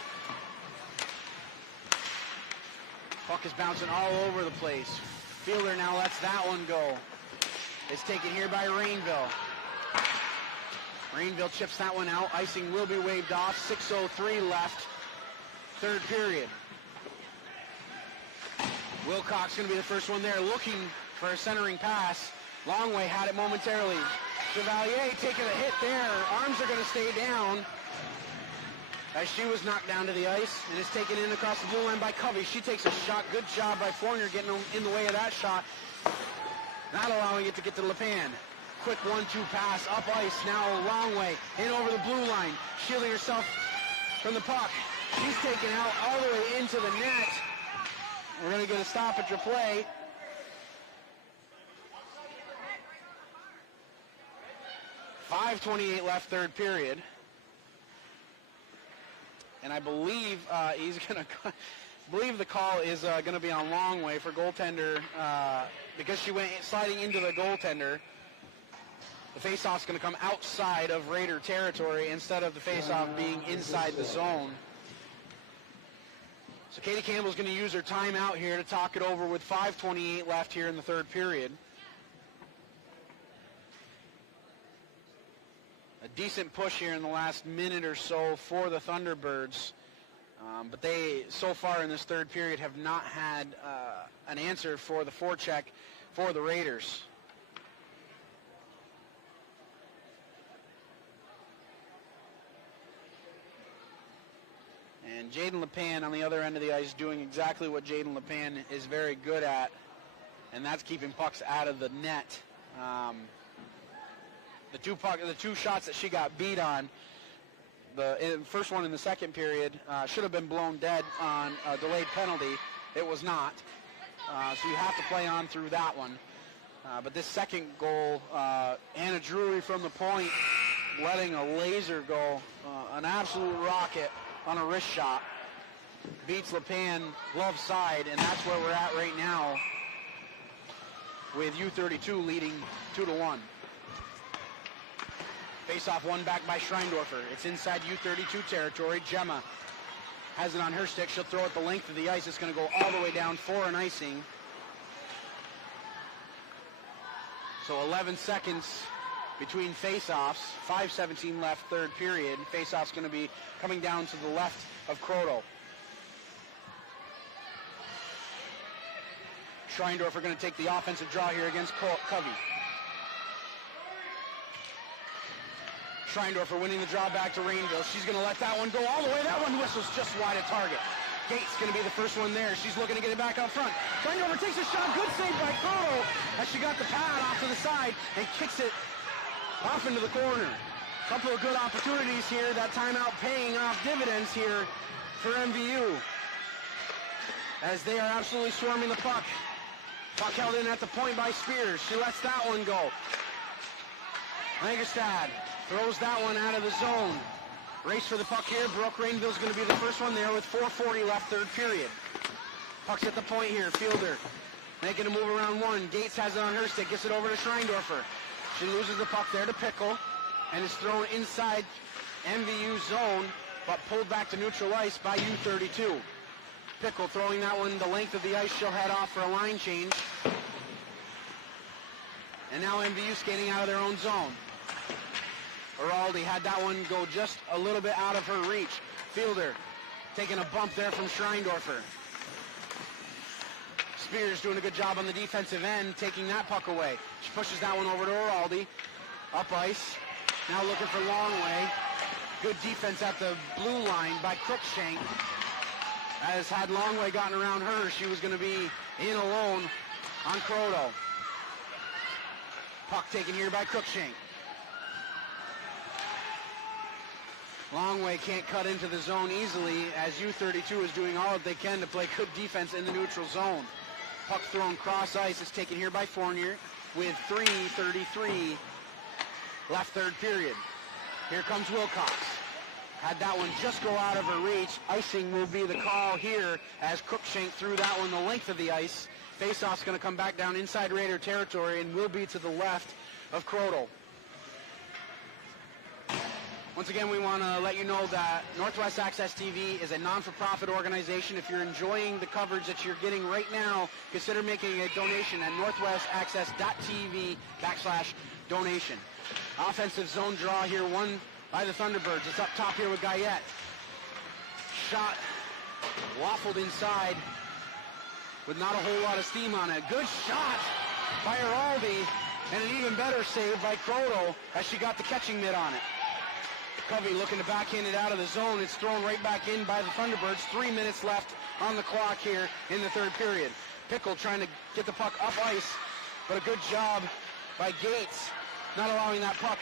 Puck is bouncing all over the place. Fielder now lets that one go. It's taken here by Rainville. Rainville chips that one out. Icing will be waved off. 6:03 left, third period. Wilcox going to be the first one there, looking for a centering pass. Longway had it momentarily. Chevalier taking a hit there. Arms are going to stay down as she was knocked down to the ice and is taken in across the blue line by Covey. She takes a shot. Good job by Fournier getting in the way of that shot, not allowing it to get to LePan. Quick 1-2 pass up ice. Now Longway in over the blue line, shielding herself from the puck. She's taken out all the way into the net. We're going to get a stoppage of play. .5:28 left, third period. And I believe believe the call is going to be on Longway for goaltender because she went sliding into the goaltender. The faceoff's going to come outside of Raider territory instead of the faceoff being inside the zone. So Katie Campbell's going to use her timeout here to talk it over with 5:28 left here in the third period. A decent push here in the last minute or so for the Thunderbirds. But they, so far in this third period, have not had an answer for the forecheck for the Raiders. And Jaden LePan on the other end of the ice doing exactly what Jaden LePan is very good at, and that's keeping pucks out of the net. The two shots that she got beat on, the first one in the second period should have been blown dead on a delayed penalty. it was not. So you have to play on through that one. But this second goal, Anna Drury from the point, letting a laser go, an absolute rocket on a wrist shot. Beats LePan glove side, and that's where we're at right now with U-32 leading 2-1. Face-off won back by Schreindorfer. It's inside U-32 territory. Gemma has it on her stick. She'll throw it the length of the ice. It's going to go all the way down for an icing. So 11 seconds between face-offs. 5:17 left, third period. Face-off's going to be coming down to the left of Kroto. Schreindorfer going to take the offensive draw here against Covey. Schreindorfer winning the draw back to Rainville. She's going to let that one go all the way. That one whistles just wide of target. Gates going to be the first one there. She's looking to get it back out front. Schreindorfer takes a shot. Good save by Kroto as she got the pad off to the side and kicks it off into the corner. Couple of good opportunities here. That timeout paying off dividends here for MVU as they are absolutely swarming the puck. Puck held in at the point by Spears. She lets that one go. Langerstad throws that one out of the zone. Race for the puck here. Brooke Rainville's going to be the first one there with 4:40 left, third period. Puck's at the point here. Fielder making a move around one. Gates has it on her stick. Gets it over to Schreindorfer. She loses the puck there to Pickle and is thrown inside MVU zone, but pulled back to neutral ice by U-32. Pickle throwing that one the length of the ice. She'll head off for a line change. And now MVU skating out of their own zone. Araldi had that one go just a little bit out of her reach. Fielder taking a bump there from Schreindorfer. Spears doing a good job on the defensive end, taking that puck away. She pushes that one over to Araldi. Up ice. Now looking for Longway. Good defense at the blue line by Cruikshank. As had Longway gotten around her, she was going to be in alone on Kroto. Puck taken here by Cruikshank. Longway can't cut into the zone easily as U-32 is doing all that they can to play good defense in the neutral zone. Puck thrown cross ice is taken here by Fournier with 3:33 left, third period. Here comes Wilcox. Had that one just go out of her reach. Icing will be the call here as Cruikshank threw that one the length of the ice. Faceoff's going to come back down inside Raider territory and will be to the left of Kroto. Once again, we want to let you know that Northwest Access TV is a non-for-profit organization. If you're enjoying the coverage that you're getting right now, consider making a donation at northwestaccess.tv/donation. Offensive zone draw here, won by the Thunderbirds. It's up top here with Guyette. Shot waffled inside with not a whole lot of steam on it. Good shot by Araldi, and an even better save by Kroto as she got the catching mitt on it. Covey looking to backhand it out of the zone. It's thrown right back in by the Thunderbirds. 3 minutes left on the clock here in the third period. Pickle trying to get the puck up ice, but a good job by Gates not allowing that puck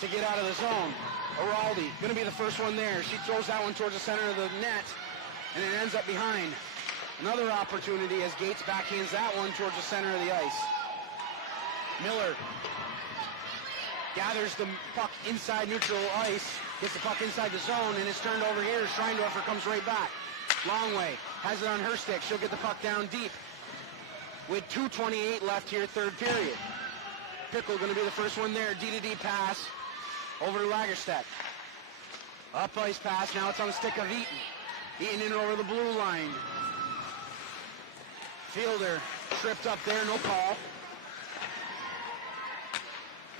to get out of the zone. Araldi going to be the first one there. She throws that one towards the center of the net, and it ends up behind. Another opportunity as Gates backhands that one towards the center of the ice. Miller gathers the puck inside neutral ice, gets the puck inside the zone, and it's turned over here. Schreindorfer comes right back. Longway has it on her stick. She'll get the puck down deep with 2:28 left here, third period. Pickle going to be the first one there. D-to-D pass over to Lagerstedt. Up ice pass. Now it's on the stick of Eaton. Eaton in over the blue line. Fielder tripped up there, no call.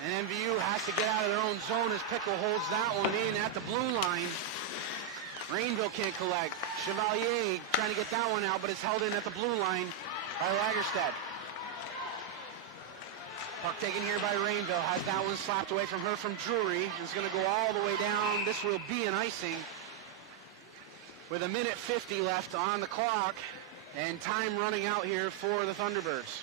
And MVU has to get out of their own zone as Pickle holds that one in at the blue line. Rainville can't collect. Chevalier trying to get that one out, but it's held in at the blue line by Lagerstedt. Puck taken here by Rainville. Has that one slapped away from her from Drury. It's going to go all the way down. This will be an icing with 1:50 left on the clock and time running out here for the Thunderbirds.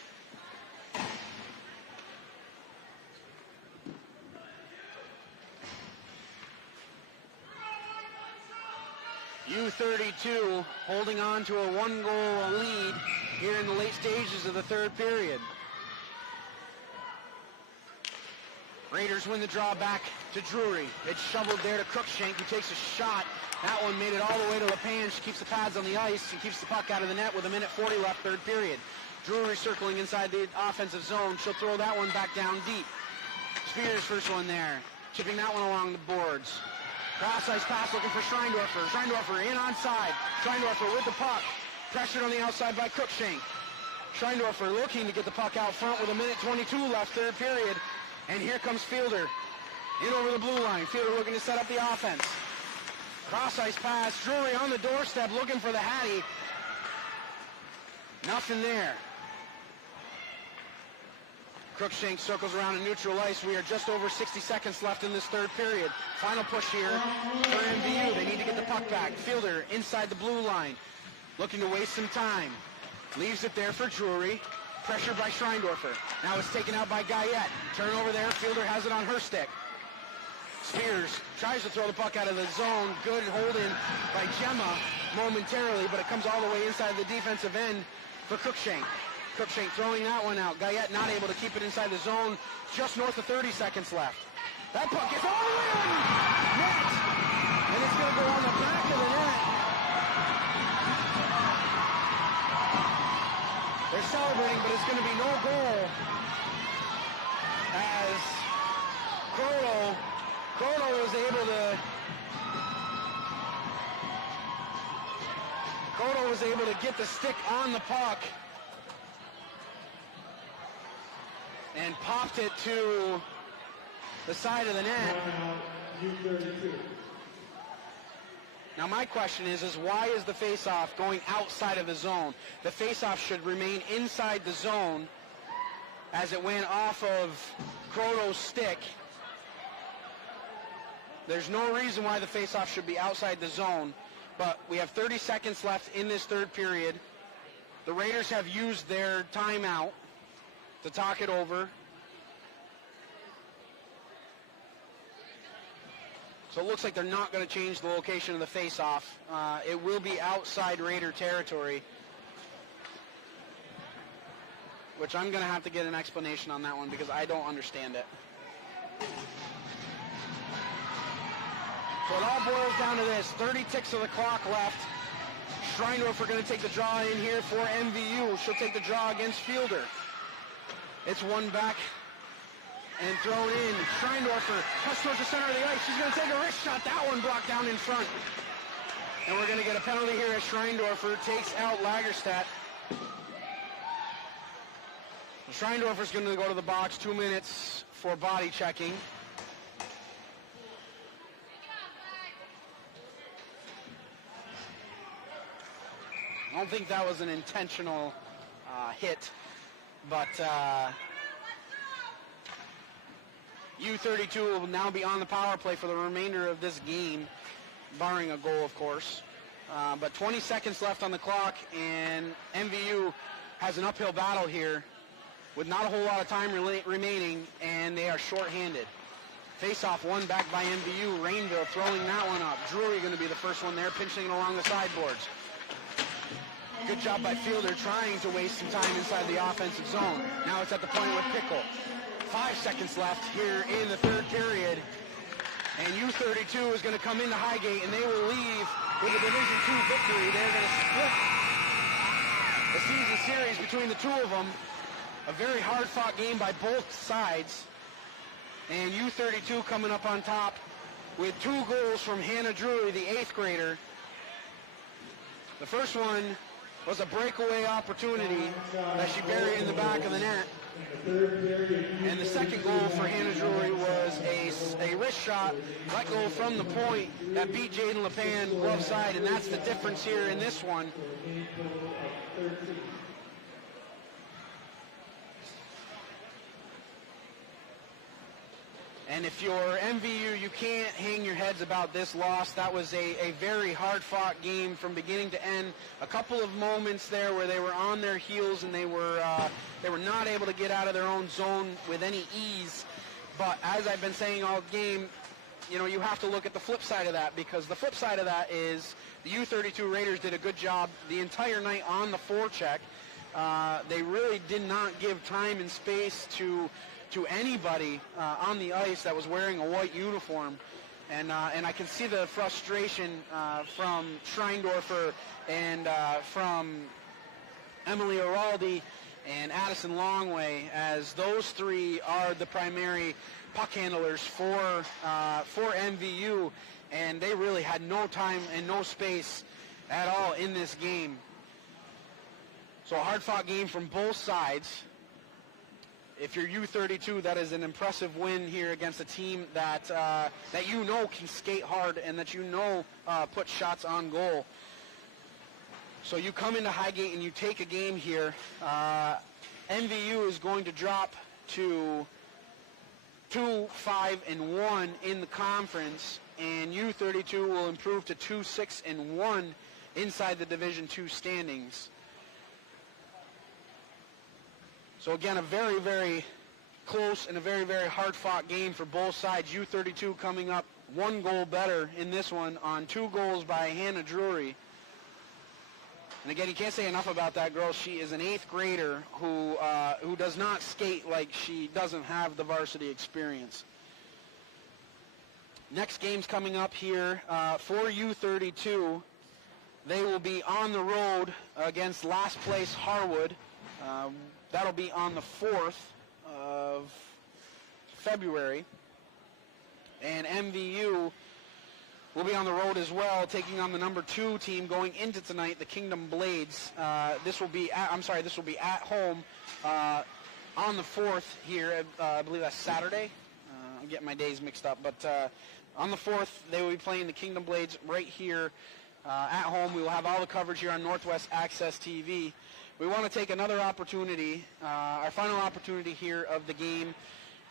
U-32 holding on to a one-goal lead here in the late stages of the third period. Raiders win the draw back to Drury. It's shoveled there to Cruikshank, who takes a shot. That one made it all the way to LePan. She keeps the pads on the ice and keeps the puck out of the net with 1:40 left, third period. Drury circling inside the offensive zone. She'll throw that one back down deep. Spears first one there, chipping that one along the boards. Cross-ice pass looking for Schreindorfer. Schreindorfer in onside. Schreindorfer with the puck. Pressured on the outside by Cruikshank. Schreindorfer looking to get the puck out front with 1:22 left, third period. And here comes Fielder in over the blue line. Fielder looking to set up the offense. Cross-ice pass. Drury on the doorstep looking for the Hattie. Nothing there. Cruikshank circles around in neutral ice. We are just over 60 seconds left in this third period. Final push here for MVU. They need to get the puck back. Fielder inside the blue line. Looking to waste some time. Leaves it there for Drury. Pressured by Schreindorfer. Now it's taken out by Guyette. Turnover there. Fielder has it on her stick. Spears tries to throw the puck out of the zone. Good hold-in by Gemma momentarily, but it comes all the way inside the defensive end for Cruikshank. Cruikshank throwing that one out. Guyette not able to keep it inside the zone. Just north of 30 seconds left. That puck gets all the way in net, and it's going to go on the back of the net. They're celebrating, but it's going to be no goal as Croto was able to get the stick on the puck and popped it to the side of the net. U-32. Now my question is why is the face-off going outside of the zone? The face-off should remain inside the zone as it went off of Croto's stick. There's no reason why the face-off should be outside the zone, but we have 30 seconds left in this third period. The Raiders have used their timeout to talk it over. So it looks like they're not going to change the location of the face-off. It will be outside Raider territory, which I'm going to have to get an explanation on that one because I don't understand it. So it all boils down to this. 30 ticks of the clock left. Schreindorfer going to take the draw in here for MVU. She'll take the draw against Fielder. It's one back and thrown in. Schreindorfer cuts towards the center of the ice. She's going to take a wrist shot. That one blocked down in front. And we're going to get a penalty here as Schreindorfer takes out Lagerstadt. Schreindorfer's going to go to the box. 2 minutes for body checking. I don't think that was an intentional hit, but U-32 will now be on the power play for the remainder of this game, barring a goal, of course. But 20 seconds left on the clock, and MVU has an uphill battle here with not a whole lot of time remaining, and they are shorthanded. Face-off won back by MVU. Rainville throwing that one up. Drury going to be the first one there, pinching it along the sideboards. Good job by Fielder trying to waste some time inside the offensive zone. Now it's at the point with Pickle. 5 seconds left here in the third period. And U-32 is going to come into Highgate, and they will leave with a Division II victory. They're going to split the season series between the two of them. A very hard-fought game by both sides. And U-32 coming up on top with 2 goals from Hannah Drury, the 8th grader. The first one was a breakaway opportunity that she buried in the back of the net. And the second goal for Hannah Drury was a wrist shot, let go from the point that beat Jaden LePan glove side, and that's the difference here in this one. And if you're MVU, you can't hang your heads about this loss. That was a very hard-fought game from beginning to end. A couple of moments there where they were on their heels and they were not able to get out of their own zone with any ease. But as I've been saying all game, you know, you have to look at the flip side of that, because the flip side of that is the U-32 Raiders did a good job the entire night on the forecheck. They really did not give time and space to anybody on the ice that was wearing a white uniform. And I can see the frustration from Schreindorfer and from Emily Araldi and Addison Longway, as those three are the primary puck handlers for MVU, and they really had no time and no space at all in this game. So a hard-fought game from both sides. If you're U-32, that is an impressive win here against a team that you know can skate hard and that you know put shots on goal. So you come into Highgate and you take a game here. MVU is going to drop to 2-5-1 in the conference, and U-32 will improve to 2-6-1 inside the Division II standings. So again, a very, very close and a very, very hard-fought game for both sides. U-32 coming up 1 goal better in this one on 2 goals by Hannah Drury. And again, you can't say enough about that girl. She is an 8th grader who does not skate like she doesn't have the varsity experience. Next game's coming up here for U-32. They will be on the road against last place Harwood. That'll be on the 4th of February. And MVU will be on the road as well, taking on the number 2 team going into tonight, the Kingdom Blades. This will be at home on the 4th here. I believe that's Saturday. I'm getting my days mixed up, but on the 4th they will be playing the Kingdom Blades right here at home. We will have all the coverage here on Northwest Access TV. We want to take another opportunity, our final opportunity here of the game,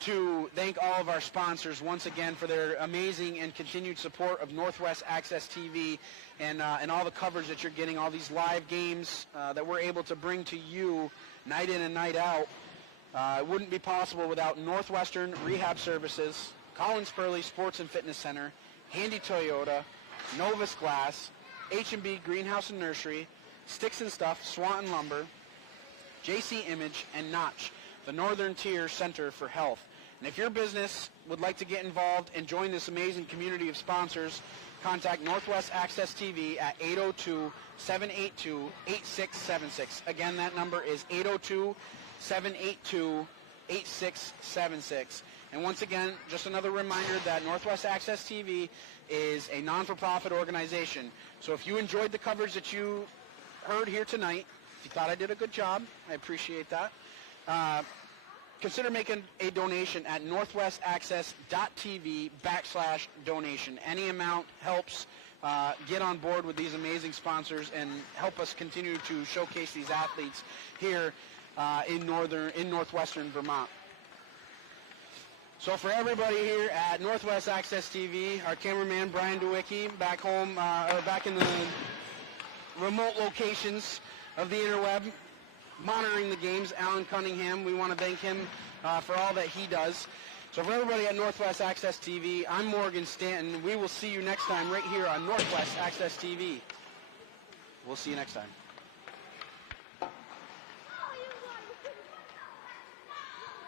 to thank all of our sponsors once again for their amazing and continued support of Northwest Access TV and all the coverage that you're getting, all these live games that we're able to bring to you night in and night out. It wouldn't be possible without Northwestern Rehab Services, Collins Purley Sports and Fitness Center, Handy Toyota, Novus Glass, H&B Greenhouse and Nursery, Sticks and Stuff, Swanton Lumber, JC Image, and Notch, the Northern Tier Center for Health. And if your business would like to get involved and join this amazing community of sponsors, contact Northwest Access TV at 802-782-8676. Again, that number is 802-782-8676. And once again, just another reminder that Northwest Access TV is a non-for-profit organization. So if you enjoyed the coverage that you heard here tonight, if you thought I did a good job, I appreciate that. Consider making a donation at northwestaccess.tv/donation. Any amount helps get on board with these amazing sponsors and help us continue to showcase these athletes here in northwestern Vermont. So for everybody here at Northwest Access TV, our cameraman Brian DeWicki back home, or back in the remote locations of the interweb, monitoring the games, Alan Cunningham, we want to thank him for all that he does. So for everybody at Northwest Access TV, I'm Morgan Stanton. We will see you next time right here on Northwest Access TV. We'll see you next time.